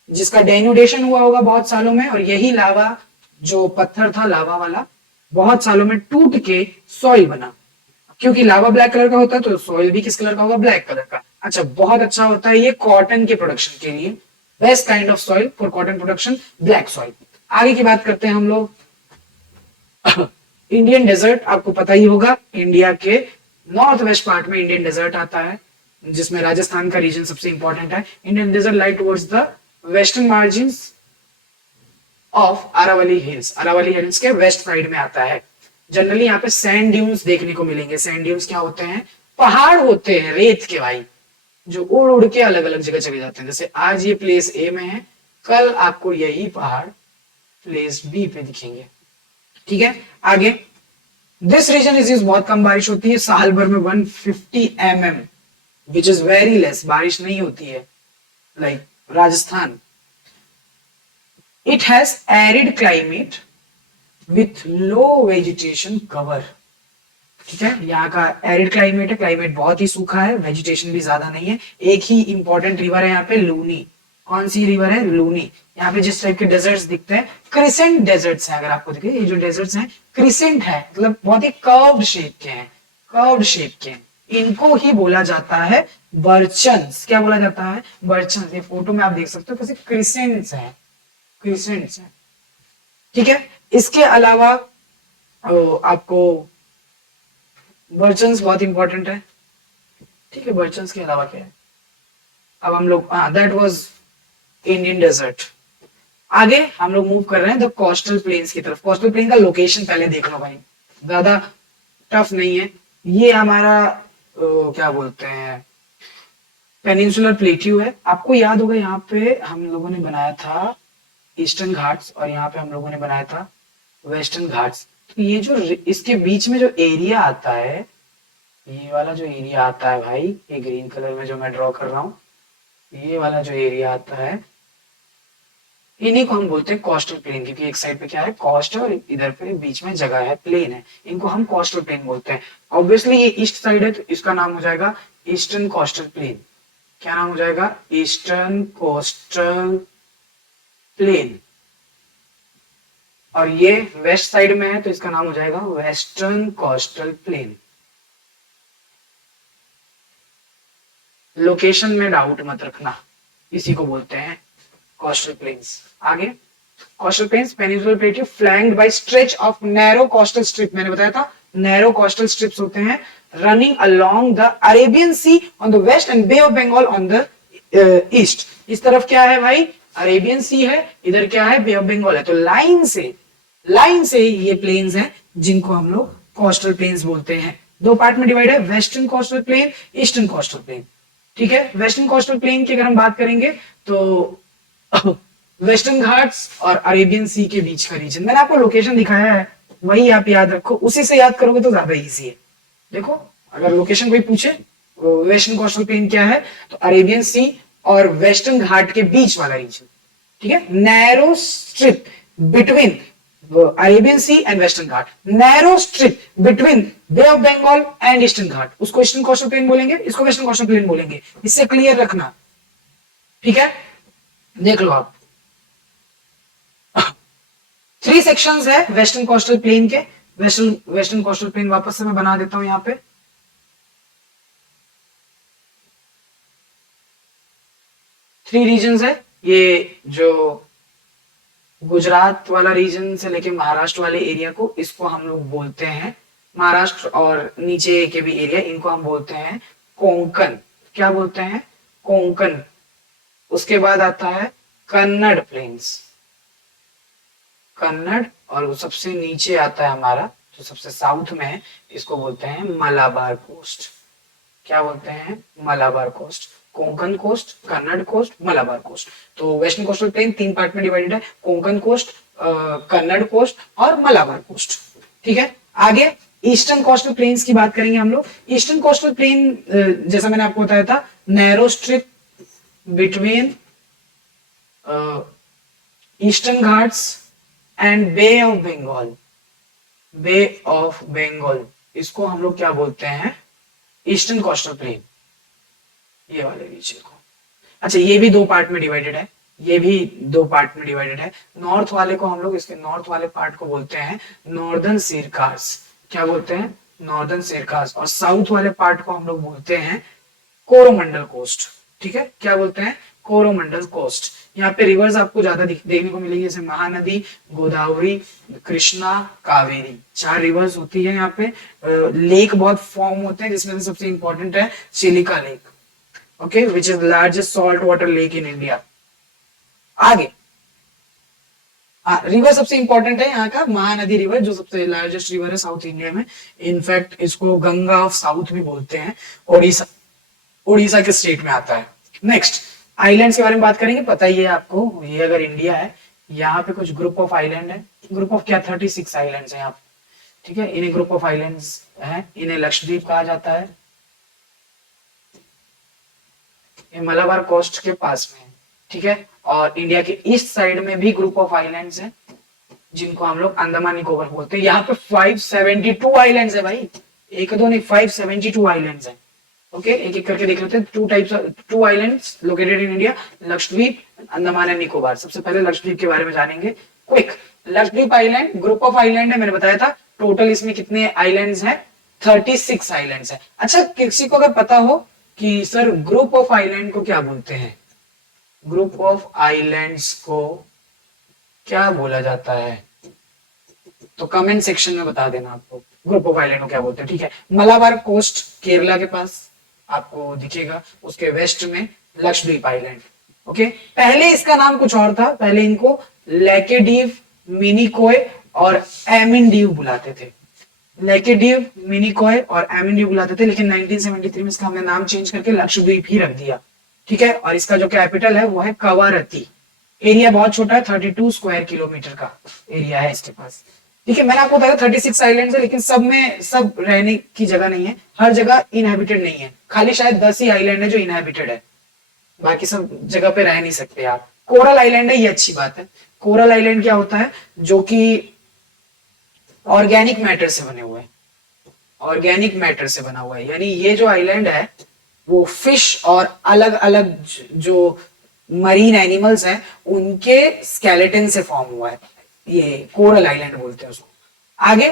जिसका डेनुडेशन हुआ होगा बहुत सालों में, और यही लावा जो पत्थर था लावा वाला बहुत सालों में टूट के सॉइल बना। क्योंकि लावा ब्लैक कलर का होता है तो सॉइल भी किस कलर का होगा? ब्लैक कलर का। अच्छा, बहुत अच्छा होता है ये कॉटन के प्रोडक्शन के लिए, best kind of soil for cotton production, black soil. आगे की बात करते हैं हम लोग। इंडियन डेजर्ट, आपको पता ही होगा, इंडिया के नॉर्थ वेस्ट पार्ट में इंडियन डेजर्ट आता है, जिसमें राजस्थान का रीजन सबसे इंपॉर्टेंट है। Indian desert lie towards the western margins of Aravali hills. Aravali hills के वेस्ट साइड में आता है। जनरली यहाँ पे सैंड ड्यून्स देखने को मिलेंगे। सैंड ड्यून्स क्या होते हैं? पहाड़ होते हैं रेत के भाई, जो उड़ उड़ के अलग अलग जगह चले जाते हैं। जैसे आज ये प्लेस ए में है, कल आपको यही पहाड़ प्लेस बी पे दिखेंगे, ठीक है। आगे दिस रीजन इज बहुत कम बारिश होती है, साल भर में 150 mm, which is very less, बारिश नहीं होती है, like Rajasthan. It has arid climate with low vegetation cover, ठीक है। यहाँ का एरिड क्लाइमेट है, क्लाइमेट बहुत ही सूखा है, वेजिटेशन भी ज्यादा नहीं है। एक ही इंपॉर्टेंट रिवर है यहाँ पे, लूनी। कौन सी रिवर है? लूनी। यहाँ पे जिस टाइप के डेजर्ट्स दिखते हैं क्रिसेंट डेजर्ट्स हैं, अगर आपको दिखे ये जो डेजर्ट्स हैं क्रिसेंट है, मतलब बहुत ही कर्व्ड शेप के हैं, कर्व्ड शेप के हैं। इनको ही बोला जाता है बर्चन्स। क्या बोला जाता है? बर्चन्स। ये फोटो में आप देख सकते हो कैसे क्रिसेंट्स हैं, क्रिसेंट्स हैं। ठीक है, इसके अलावा आपको बर्चन्स बहुत इंपॉर्टेंट है। ठीक है, बर्चन्स के अलावा क्या है? अब हम लोग दैट वाज इंडियन डेजर्ट। आगे हम लोग मूव कर रहे हैं द कोस्टल प्लेन्स की तरफ। कोस्टल प्लेन का लोकेशन पहले देख लो भाई, ज्यादा टफ नहीं है। ये हमारा क्या बोलते हैं पेनिनसुलर प्लेट्यू है। आपको याद होगा यहाँ पे हम लोगों ने बनाया था ईस्टर्न घाट्स और यहाँ पे हम लोगों ने बनाया था वेस्टर्न घाट्स। तो ये जो इसके बीच में जो एरिया आता है, ये वाला जो एरिया आता है भाई, ये ग्रीन कलर में जो मैं ड्रॉ कर रहा हूँ, ये वाला जो एरिया आता है, इन्हीं को हम बोलते हैं कोस्टल प्लेन, क्योंकि एक साइड पे क्या है कोस्ट है और इधर पे बीच में जगह है प्लेन है, इनको हम कोस्टल प्लेन बोलते हैं। ऑब्वियसली ये ईस्ट साइड है तो इसका नाम हो जाएगा ईस्टर्न कोस्टल प्लेन। क्या नाम हो जाएगा? Eastern coastal plane. और ये वेस्ट साइड में है तो इसका नाम हो जाएगा वेस्टर्न कोस्टल प्लेन। लोकेशन में डाउट मत रखना, इसी को बोलते हैं कोस्टल प्लेन्स। आगे coastal plains peninsular plateau flanked by stretch of narrow coastal strip. मैंने बताया था नैरो कोस्टल स्ट्रिप्स होते हैं running along the Arabian sea on the west and bay of Bengal on the east. इस तरफ क्या है भाई? अरेबियन सी है, इधर क्या है? बे ऑफ बंगाल है। तो लाइन से ये प्लेन्स हैं जिनको हम लोग कोस्टल प्लेन्स बोलते हैं। दो पार्ट में डिवाइड है, western coastal plane, eastern coastal plane. ठीक है, वेस्टर्न कोस्टल प्लेन की अगर हम बात करेंगे तो वेस्टर्न घाट्स और अरेबियन सी के बीच का रीजन। मैंने आपको लोकेशन दिखाया है, वही आप याद रखो, उसी से याद करोगे तो ज्यादा इजी है। देखो अगर लोकेशन कोई पूछे वेस्टर्न कोस्टल प्लेन क्या है, तो अरेबियन सी और वेस्टर्न घाट के बीच वाला रीजन। ठीक है, narrow strip between Arabian Sea and Western Ghat, narrow strip between Bay of Bengal and Eastern Ghat, उसको ईस्टर्न कोस्टल प्लेन बोलेंगे, इसको वेस्टर्न कोस्टल प्लेन बोलेंगे। इससे क्लियर रखना। ठीक है, देख लो आप 3 सेक्शंस है वेस्टर्न कोस्टल प्लेन के। वेस्टर्न कोस्टल प्लेन वापस से मैं बना देता हूं यहां पे। 3 रीजन्स है। ये जो गुजरात वाला रीजन से लेके महाराष्ट्र वाले एरिया को, इसको हम लोग बोलते हैं महाराष्ट्र, और नीचे के भी एरिया इनको हम बोलते हैं कोंकण। क्या बोलते हैं? कोंकण। उसके बाद आता है कन्नड़ प्लेन्स, कन्नड़, और सबसे नीचे आता है हमारा जो सबसे साउथ में है, इसको बोलते हैं मलाबार कोस्ट। क्या बोलते हैं? Malabar coast. Konkan coast, Kannada coast, Malabar coast. तो वेस्टर्न कोस्टल प्लेन 3 पार्ट में डिवाइडेड है, कोंकण कोस्ट, कन्नड़ कोस्ट और मलाबार कोस्ट। ठीक है, आगे ईस्टर्न कोस्टल प्लेन्स की बात करेंगे हम लोग। ईस्टर्न कोस्टल प्लेन जैसा मैंने आपको बताया था, narrow strip between eastern Ghats and bay of Bengal, bay of Bengal, इसको हम लोग क्या बोलते हैं? ईस्टर्न कोस्टल प्लेन, ये वाले रीजन को। अच्छा, ये भी 2 पार्ट में डिवाइडेड है, ये भी 2 पार्ट में डिवाइडेड है। नॉर्थ वाले को हम लोग, इसके नॉर्थ वाले पार्ट को बोलते हैं नॉर्दर्न सिरकास। क्या बोलते हैं? नॉर्दर्न सिरकास। और साउथ वाले पार्ट को हम लोग बोलते हैं कोरोमंडल कोस्ट। ठीक है, क्या बोलते हैं? कोरोमंडल कोस्ट। यहाँ पे रिवर्स आपको ज्यादा देखने को मिलेगी, जैसे महानदी, गोदावरी, कृष्णा, कावेरी, 4 रिवर्स होती है यहाँ पे। लेक बहुत फॉर्म होते हैं, जिसमें से सबसे इंपॉर्टेंट है Chilika lake, okay, which is largest salt water lake in India. आगे रिवर सबसे इंपॉर्टेंट है यहाँ का, महानदी रिवर, जो सबसे लार्जेस्ट रिवर है साउथ इंडिया में। इनफैक्ट इसको गंगा ऑफ साउथ भी बोलते हैं। उड़ीसा के स्टेट में आता है। नेक्स्ट आइलैंड्स के बारे में बात करेंगे। पता ही है आपको, ये अगर इंडिया है, यहाँ पे कुछ ग्रुप ऑफ आइलैंड है। ग्रुप ऑफ क्या, 36 आइलैंड्स हैं यहाँ पे। ठीक है, इन्हें ग्रुप ऑफ आइलैंड्स हैं, इन्हें लक्षद्वीप कहा जाता है। ये मलाबार कोस्ट के पास में है। ठीक है, और इंडिया के ईस्ट साइड में भी ग्रुप ऑफ आइलैंड्स हैं, जिनको हम लोग अंडमान निकोबार बोलते हैं। यहाँ पे 572 आइलैंड्स है भाई, एक दो नहीं, 572 आइलैंड्स हैं। ओके, एक एक करके देख लेते हैं। 2 islands located in India, Lakshadweep, Andaman and Nicobar. सबसे पहले लक्षद्वीप के बारे में जानेंगे quick. Lakshadweep island group of island है, मैंने बताया था। टोटल इसमें कितने आइलैंड्स हैं? 36 आइलैंड्स हैं। अच्छा, किसी को अगर पता हो कि सर ग्रुप ऑफ आइलैंड को क्या बोलते हैं, ग्रुप ऑफ आइलैंड्स को क्या बोला जाता है, तो कमेंट सेक्शन में बता देना आपको ग्रुप ऑफ आइलैंड को क्या बोलते हैं। ठीक है, मलाबार कोस्ट केरला के पास आपको दिखेगा, उसके वेस्ट में लक्षद्वीप आइलैंड। ओके, पहले इसका नाम कुछ और था, पहले इनको लेकेडीव, मिनिकॉय और एमिनडीव बुलाते थे। लेकेडीव, मिनिकॉय और एमिनडीव बुलाते थे, लेकिन 1973 में इसका हमने नाम चेंज करके लक्षद्वीप ही रख दिया। ठीक है, और इसका जो कैपिटल है वो है कवारत्ती। एरिया बहुत छोटा है, 32 स्क्वायर किलोमीटर का एरिया है इसके पास। ठीक है, मैंने आपको बताया 36 आइलैंड है, लेकिन सब में सब रहने की जगह नहीं है, हर जगह इनहेबिटेड नहीं है, खाली शायद 10 ही आइलैंड है जो इनहेबिटेड है, बाकी सब जगह पे रह नहीं सकते आप। कोरल आइलैंड है, ये अच्छी बात है। कोरल आइलैंड क्या होता है? जो कि ऑर्गेनिक मैटर से बने हुए हैं, ऑर्गेनिक मैटर से बना हुआ है, यानी ये जो आइलैंड है वो फिश और अलग अलग जो मरीन एनिमल्स हैं उनके स्केलेटन से फॉर्म हुआ है, ये कोरल आइलैंड बोलते हैं उसको। आगे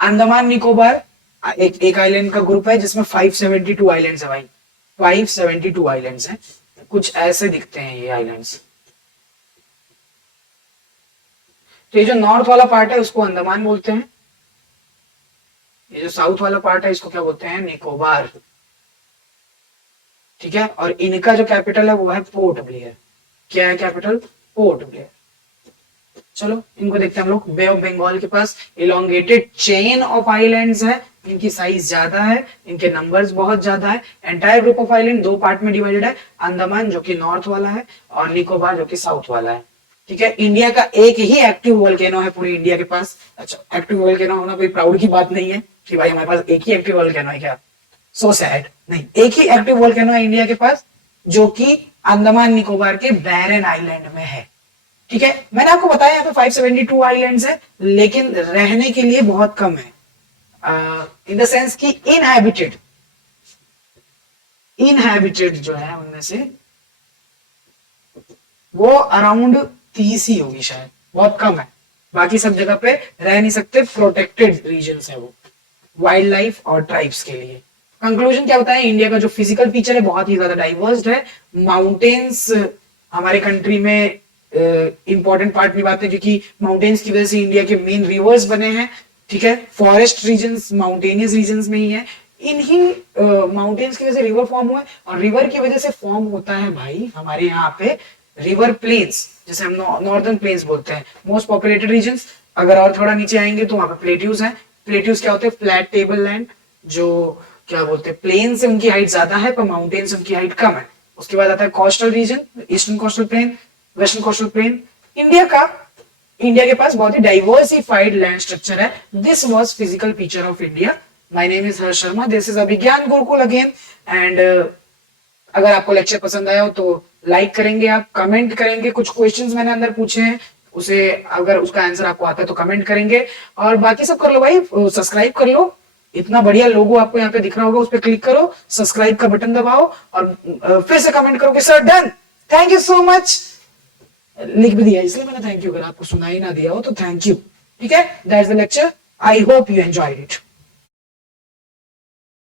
अंडमान निकोबार एक आइलैंड का ग्रुप है जिसमें 572 आइलैंड्स है भाई, 572 आइलैंड्स हैं। कुछ ऐसे दिखते हैं ये आइलैंड्स। तो ये जो नॉर्थ वाला पार्ट है उसको अंडमान बोलते हैं, ये जो साउथ वाला पार्ट है इसको क्या बोलते हैं? निकोबार। ठीक है, और इनका जो कैपिटल है वो है पोर्ट ब्लेयर। क्या है कैपिटल? Port Blair. चलो इनको देखते हैं हम लोग। बे ऑफ बंगाल के पास इलोंगेटेड चेन ऑफ आइलैंड्स है, इनकी साइज ज्यादा है, इनके नंबर्स बहुत ज्यादा है। एंटायर ग्रुप ऑफ आइलैंड दो पार्ट में डिवाइडेड है, अंडमान जो कि नॉर्थ वाला है और निकोबार जो कि साउथ वाला है। ठीक है, इंडिया का एक ही एक्टिव वोल्केनो है पूरी इंडिया के पास। अच्छा, एक्टिव वोल्केनो होना कोई प्राउड की बात नहीं है कि भाई हमारे पास एक ही एक्टिव वोल्केनो है, क्या सो सैड नहीं, एक ही एक्टिव वोल्केनो है इंडिया के पास जो कि अंडमान निकोबार के बैरन आइलैंड में है। ठीक है, मैंने आपको बताया यहाँ पे 572 आइलैंड्स है, लेकिन रहने के लिए बहुत कम है, इन द सेंस कि इनहैबिटेड जो है उनमें से वो अराउंड 30 ही होगी शायद, बहुत कम है। बाकी सब जगह पे रह नहीं सकते, प्रोटेक्टेड रीजन्स है वो वाइल्ड लाइफ और ट्राइब्स के लिए। कंक्लूजन क्या बताएं? इंडिया का जो फिजिकल फीचर है बहुत ही ज्यादा डाइवर्स्ड है। माउंटेन्स हमारे कंट्री में इंपॉर्टेंट पार्ट निभाते हैं, क्योंकि माउंटेन्स की वजह से इंडिया के मेन रिवर्स बने हैं। ठीक है, फॉरेस्ट रीजन्स माउंटेनियस रीजन्स में ही है, इन्हीं माउंटेन्स की वजह से रिवर फॉर्म हुआ है, और रिवर की वजह से फॉर्म होता है भाई हमारे यहाँ पे रिवर प्लेन्स, जैसे हम नॉर्दर्न प्लेन्स बोलते हैं। मोस्ट पॉपुलेटेड रीजन्स, अगर और थोड़ा नीचे आएंगे तो वहां पे प्लेट्यूज हैं। प्लेट्यूज क्या होते हैं? फ्लैट टेबल लैंड, जो क्या बोलते हैं, प्लेन से उनकी हाइट ज्यादा है पर माउंटेन से उनकी हाइट कम है। उसके बाद आता है coastal region, eastern coastal plain, western coastal plain. India के पास बहुत ही डाइवर्सिफाइड लैंड स्ट्रक्चर है। This was physical feature of India. My name is Harsh Sharma, this is Abhigyan Gurukul again. And अगर आपको लेक्चर पसंद आया हो तो लाइक करेंगे, आप कमेंट करेंगे। कुछ क्वेश्चंस मैंने अंदर पूछे हैं, उसे अगर उसका आंसर आपको आता है तो कमेंट करेंगे, और बाकी सब कर लो भाई, सब्सक्राइब कर लो। इतना बढ़िया लोगो आपको यहाँ पे दिख रहा होगा, उस पर क्लिक करो, सब्सक्राइब का बटन दबाओ और फिर से कमेंट करो कि sir done, thank you so much. लिख भी दिया इसलिए मैंने थैंक यू, अगर आपको सुनाई ना दिया हो तो थैंक यू। ठीक है, that's the lecture, I hope you enjoyed it.